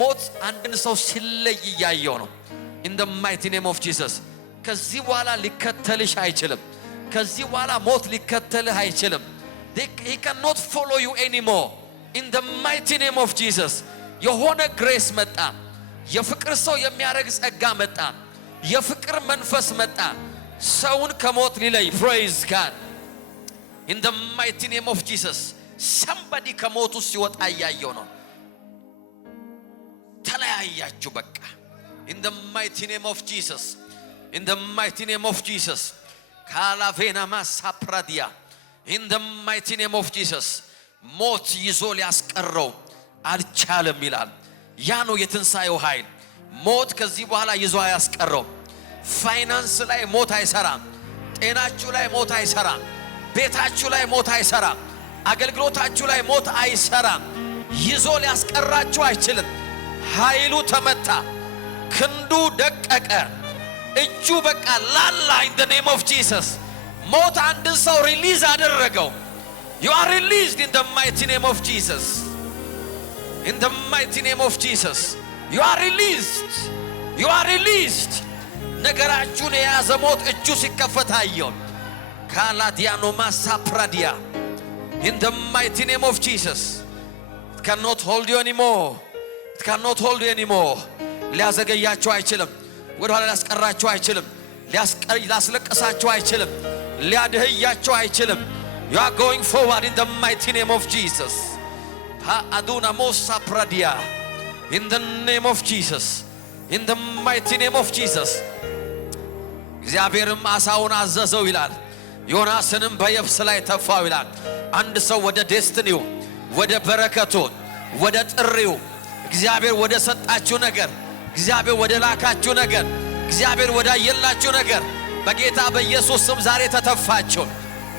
ሞት አንድን ሰው ሲለይ ያየው ነው in the mighty name of Jesus. ከዚህ በኋላ ሊከተልሽ አይችልም። ከዚህ በኋላ ሞት ሊከተልህ አይችልም። He cannot follow you anymore in the mighty name of Jesus. የሆነ ግሬስ መጣ። የፍቅር ሰው የሚያረግ ጸጋ መጣ። የፍቅር መንፈስ መጣ። ሰውን ከሞት ሊለይ praise God in the mighty name of Jesus. somebody ከሞት ውስጥ ሲወጣ ያየው ነው። ተለያያችሁ በቃ in the mighty name of Jesus. in the mighty name of Jesus. ካላቬና ማሳፕራዲያ in the mighty name of Jesus. ሞት ይዞ ሊያስቀረው አልቻለም ይላል። ያ ነው የትንሳኤው ኃይል። ሞት ከዚህ በኋላ ይዞ አያስቀረው። ፋይናንስ ላይ ሞት አይሰራም። ጤናችሁ ላይ ሞት አይሰራም። ቤታችሁ ላይ ሞት አይሰራም። አገልግሎታችሁ ላይ ሞት አይሰራም። ይዞ ሊያስቀራችሁ አይችልም። ኃይሉ ተመታ፣ ክንዱ ደቀቀ፣ እጁ በቃ ላላ in the name of Jesus. ሞት አንድን ሰው ሪሊዝ አደረገው። You are released in the mighty name of Jesus. In the mighty name of Jesus. You are released. You are released. ነገራችሁን የያዘ ሞት እጁ ሲከፈት አየው። ካላዲያኖ ማሳፕራዲያ in the mighty name of Jesus. It cannot hold you anymore. It cannot hold you anymore. ሊያዘገያችሁ አይችልም። ወደ ኋላ ሊያስቀራችሁ አይችልም። ሊያስለቅሳችሁ አይችልም። ሊያድህያችሁ አይችልም። You are going forward in the mighty name of Jesus. Pa aduna mosa pradia. In the name of Jesus. In the mighty name of Jesus. እግዚአብሔርም አሳውን አዘዘው ይላል። ዮናስንም በየብስ ላይ ተፋው ይላል። አንድ ሰው ወደ ዴስቲኒው፣ ወደ በረከቱ፣ ወደ ጥሪው፣ እግዚአብሔር ወደ ሰጣችሁ ነገር፣ እግዚአብሔር ወደ ላካችሁ ነገር፣ እግዚአብሔር ወደ አየላችሁ ነገር በጌታ በኢየሱስ ስም ዛሬ ተተፋችሁ።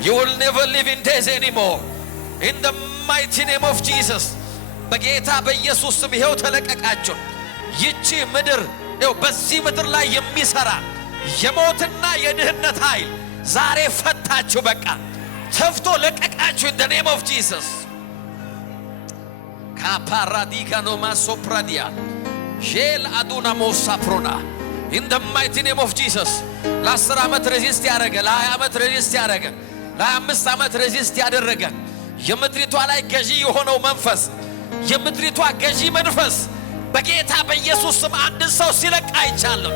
You will never live in days anymore. In the mighty name of Jesus. በጌታ በኢየሱስ ስም ይሄው ተለቀቃችሁ። ይቺ ምድር ይሄው በዚህ ምድር ላይ የሚሰራ የሞትና የድህነት ኃይል ዛሬ ፈታችሁ። በቃ ተፍቶ ለቀቃችሁ። In the name of Jesus. ካፓራዲካኖ ማሶፕራዲያ ጄል አዱና ሞሳፕሮና In the mighty name of Jesus. ለ10 ዓመት ሬዚስት ያደረገ፣ ለ20 ዓመት ሬዚስት ያደረገ፣ ለ25 ዓመት ሬዚስት ያደረገ የምድሪቷ ላይ ገዢ የሆነው መንፈስ፣ የምድሪቷ ገዢ መንፈስ በጌታ በኢየሱስ ስም አንድ ሰው ሲለቅ አይቻለሁ።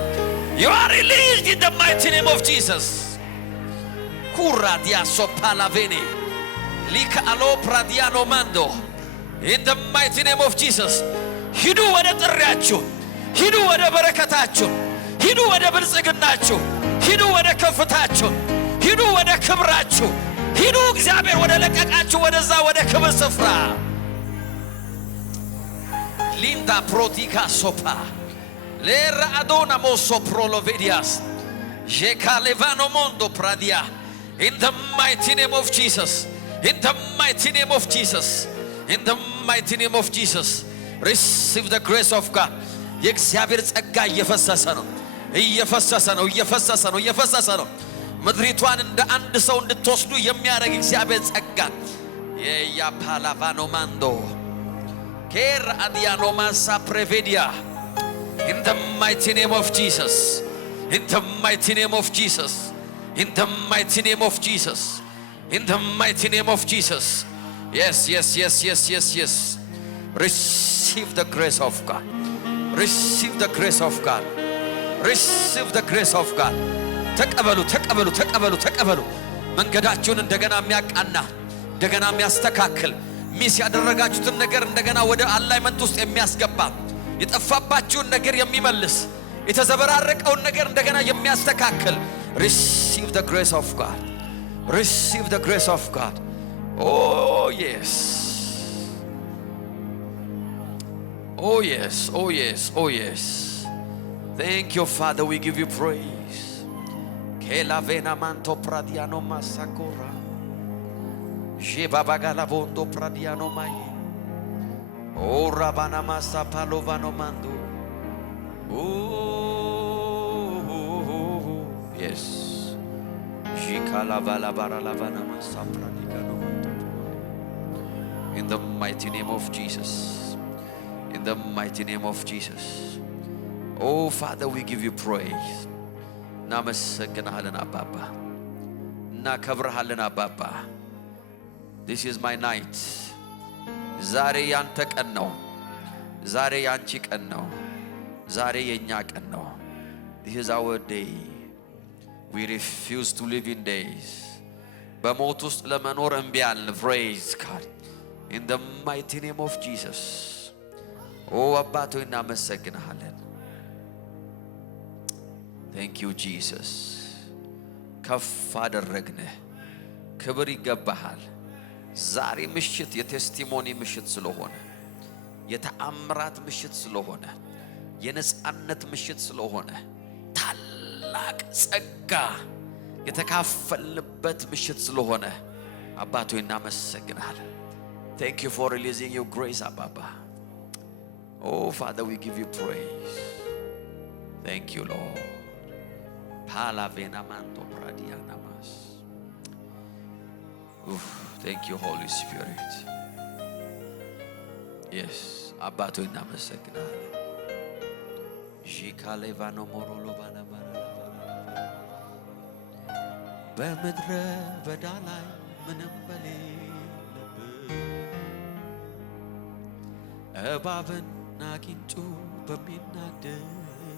You are released in the mighty name of Jesus. Kuradia sopalavene lika alo pradiano mando. In the mighty name of Jesus. ሂዱ ወደ ጥሪያችሁ፣ ሂዱ ወደ በረከታችሁ፣ ሂዱ ወደ ብልጽግናችሁ፣ ሂዱ ወደ ከፍታችሁ፣ ሂዱ ወደ ክብራችሁ፣ ሂዱ እግዚአብሔር ወደ ለቀቃችሁ ወደዛ ወደ ክብር ስፍራ። ሊንዳ ፕሮቲካ ሶፓ ሌራ አዶና ሞሶ ፕሮሎቬዲያስ ጄካሌቫኖ ሞንዶ ፕራዲያ In the mighty name of Jesus. In the mighty name of Jesus. In the mighty name of Jesus. Receive the grace of God. የእግዚአብሔር ጸጋ እየፈሰሰ ነው፣ እየፈሰሰ ነው፣ እየፈሰሰ ነው፣ እየፈሰሰ ነው። ምድሪቷን እንደ አንድ ሰው እንድትወስዱ የሚያደርግ እግዚአብሔር ጸጋ የያፓላቫኖ ማንዶ ኬር አዲያኖ ማሳ ፕሬቬዲያ In the mighty name of Jesus. In the mighty name of Jesus. In the mighty name of Jesus. In the mighty name of Jesus. Yes, yes, yes, yes, yes, yes. Receive the grace of God. Receive the grace of God. Receive the grace of God. ተቀበሉ ተቀበሉ ተቀበሉ ተቀበሉ። መንገዳችሁን እንደገና የሚያቃና እንደገና የሚያስተካክል ሚስ ያደረጋችሁትን ነገር እንደገና ወደ አላይመንት ውስጥ የሚያስገባ የጠፋባችሁን ነገር የሚመልስ የተዘበራረቀውን ነገር እንደገና የሚያስተካክል Receive the grace of God. Receive the grace of God. Oh yes. Oh yes. Oh yes. Oh yes. Thank you, Father. We give you praise. Kela vena manto pradiano masakora. Jebabagala bondo pradiano mai. Oh rabana masa palovano mando. Yes. In the mighty name of Jesus. In the mighty name of Jesus. Oh Father, we give you praise. እናመሰግንሃለን አባባ፣ እናከብርሃለን አባባ። This is my night. ዛሬ ያንተ ቀን ነው። ዛሬ ያንቺ ቀን ነው። ዛሬ የኛ ቀን ነው። This is our day. We refuse to live in days. በሞት ውስጥ ለመኖር እምቢ አልን። Praise God. In the mighty name of Jesus. Oh አባቶ እናመሰግንሃለን። Thank you Jesus. ከፍ አደረግንህ። ክብር ይገባሃል። ዛሬ ምሽት የቴስቲሞኒ ምሽት ስለሆነ፣ የተአምራት ምሽት ስለሆነ፣ የነጻነት ምሽት ስለሆነ፣ ታላቅ ጸጋ የተካፈልበት ምሽት ስለሆነ አባቶ እናመሰግናለን። Thank you for releasing your grace, Abba. Oh Father, we give you praise. Thank you, Lord. Palavena manto pradiana mas. Thank you, Holy Spirit. Yes, አባቶ እናመሰግናለን። ጂካሌቫኖ ሞሮሎ ባላባራ በምድረ በዳ ላይ ምንም በሌለበት እባብና ጊንጡ በሚናደፍበት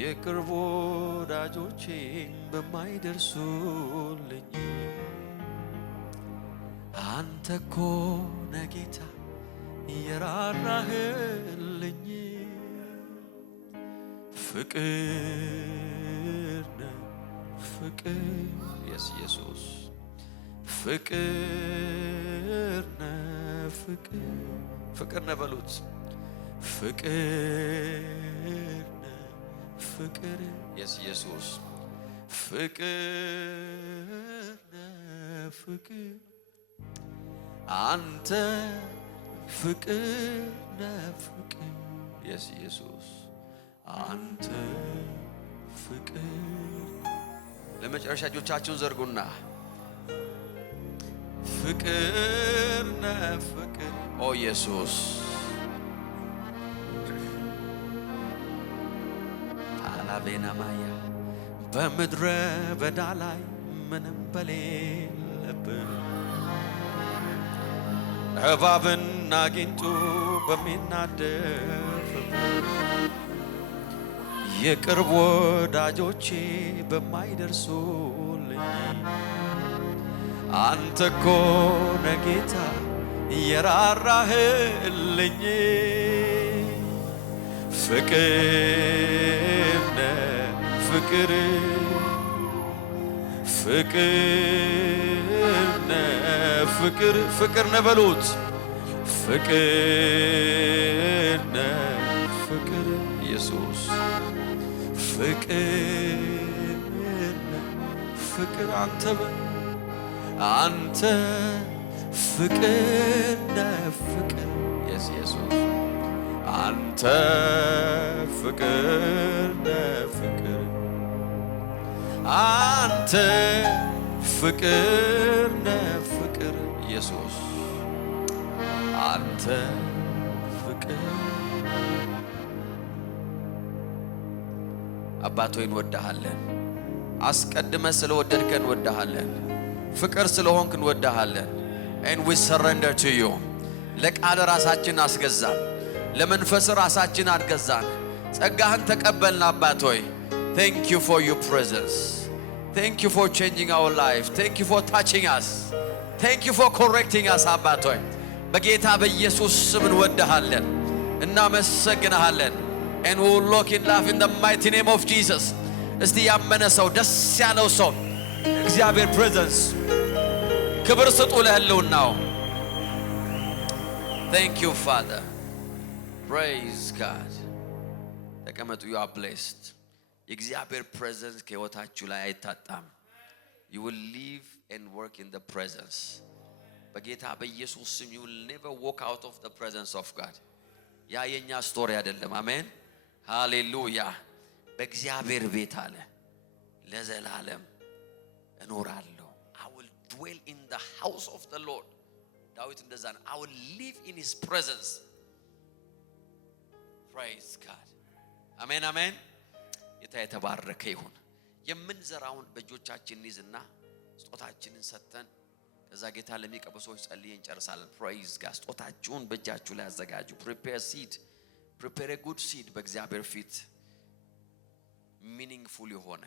የቅርብ ወዳጆቼ በማይደርሱልኝ አንተ እኮ ነህ ጌታ የራራህልኝ ፍቅር ነህ ፍቅር ኢየሱስ ፍቅር ነህ ፍቅር ነህ በሉት ፍቅር ነህ ፍቅር ኢየሱስ ፍቅር ነህ ፍቅር አንተ ፍቅር ነህ ፍቅር ኢየሱስ አንተ ፍቅር ለመጨረሻ እጆቻችሁን ዘርጉና ፍቅር ነህ ፍቅር ኦ ኢየሱስ አላቤና ማያ በምድረ በዳ ላይ ምንም በሌለበት እባብና ጊንጡ በሚናደፍበት የቅርብ ወዳጆቼ በማይደርሱልኝ አንተ እኮ ነህ ጌታ የራራህልኝ ፍቅር ነህ ፍቅር ፍቅር ነህ ፍቅር ነህ በሉት ፍቅር ነህ ፍቅር ኢየሱስ ፍቅር ነህ ፍቅር አንተ ፍቅር ነህ ፍቅር ኢየሱስ አንተ ፍቅር ነህ ፍቅር አንተ ፍቅር ነህ ፍቅር ኢየሱስ አንተ ፍቅር አባት ሆይ እንወድሃለን አስቀድመህ ስለወደድከን እንወድሃለን ፍቅር ስለሆንክ እንወድሃለን and we surrender to you ለቃል ራሳችን አስገዛን ለመንፈስ ራሳችን አስገዛን ጸጋህን ተቀበልን አባት ሆይ thank you for your presence thank you for changing our life thank you for touching us thank you for correcting us አባት ሆይ በጌታ በኢየሱስ ስም እንወድሃለን እናመሰግንሃለን and we will walk in love in the mighty name of Jesus እስቲ ያመነ ሰው ደስ ያለው ሰው እግዚአብሔር presence ክብር ስጡ ለህልውናው thank you Father praise God ተቀመጡ you are blessed የእግዚአብሔር presence ከህይወታችሁ ላይ አይታጣም you will live and work in the presence በጌታ በኢየሱስ ስም you will never walk out of the presence of God ያ የኛ ስቶሪ አይደለም አሜን ሃሌሉያ በእግዚአብሔር ቤት አለ ለዘላለም እኖራለሁ I will dwell in the house of the Lord ዳዊት እንደዛ ነው I will live in his presence praise God አሜን አሜን ጌታ የተባረከ ይሁን የምንዘራውን በእጆቻችን ይዝና ስጦታችንን ሰጥተን ከዛ ጌታ ለሚቀበሉ ሰዎች ጸልየን እንጨርሳለን praise God ስጦታችሁን በእጃችሁ ላይ አዘጋጁ prepare a good seed በእግዚአብሔር ፊት meaningful የሆነ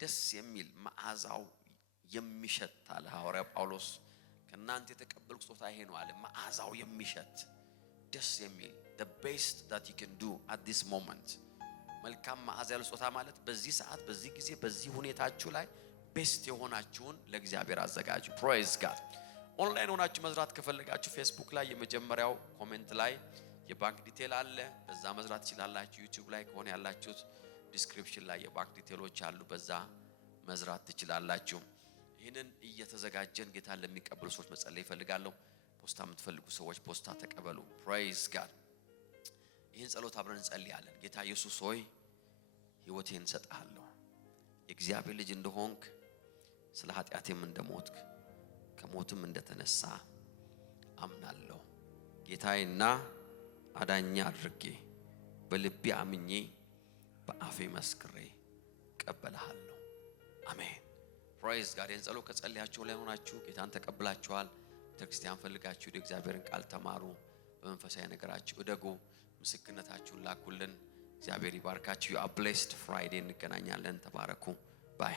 ደስ የሚል መዓዛው የሚሸት አለ ሐዋርያ ጳውሎስ ከናንተ የተቀበልኩ ስጦታ ይሄ ነው አለ መዓዛው የሚሸት ደስ የሚል the best that you can do at this moment መልካም መዓዛ ያለው ስጦታ ማለት በዚህ ሰዓት በዚህ ጊዜ በዚህ ሁኔታችሁ ላይ ቤስት የሆናችሁን ለእግዚአብሔር አዘጋጁ praise God ኦንላይን ሆናችሁ መዝራት ከፈለጋችሁ ፌስቡክ ላይ የመጀመሪያው ኮሜንት ላይ የባንክ ዲቴል አለ በዛ መዝራት ትችላላችሁ ዩቲዩብ ላይ ከሆነ ያላችሁት ዲስክሪፕሽን ላይ የባንክ ዲቴሎች አሉ በዛ መዝራት ትችላላችሁ ይሄንን እየተዘጋጀን ጌታ ለሚቀበሉ ሰዎች መጸለይ ይፈልጋለሁ ፖስታ የምትፈልጉ ሰዎች ፖስታ ተቀበሉ praise God ይሄን ጸሎት አብረን እንጸልያለን ጌታ ኢየሱስ ሆይ ሕይወቴን ሰጣለሁ የእግዚአብሔር ልጅ እንደሆንክ ስለ ኃጢአቴም እንደሞትክ ከሞትም እንደተነሳ አምናለሁ ጌታዬና አዳኛ አድርጌ በልቤ አምኜ በአፌ መስክሬ ቀበልሃለሁ አሜን praise God ይሄን ጸሎት ከጸልያችሁ ላይ ሆናችሁ ጌታን ተቀብላችኋል ቤተክርስቲያን ፈልጋችሁ የእግዚአብሔርን ቃል ተማሩ በመንፈሳዊ ነገራችሁ እደጉ ምስክርነታችሁን ላኩልን እግዚአብሔር ይባርካችሁ። ዩ አር ብሌስድ ፍራይዴ እንገናኛለን። ተባረኩ ባይ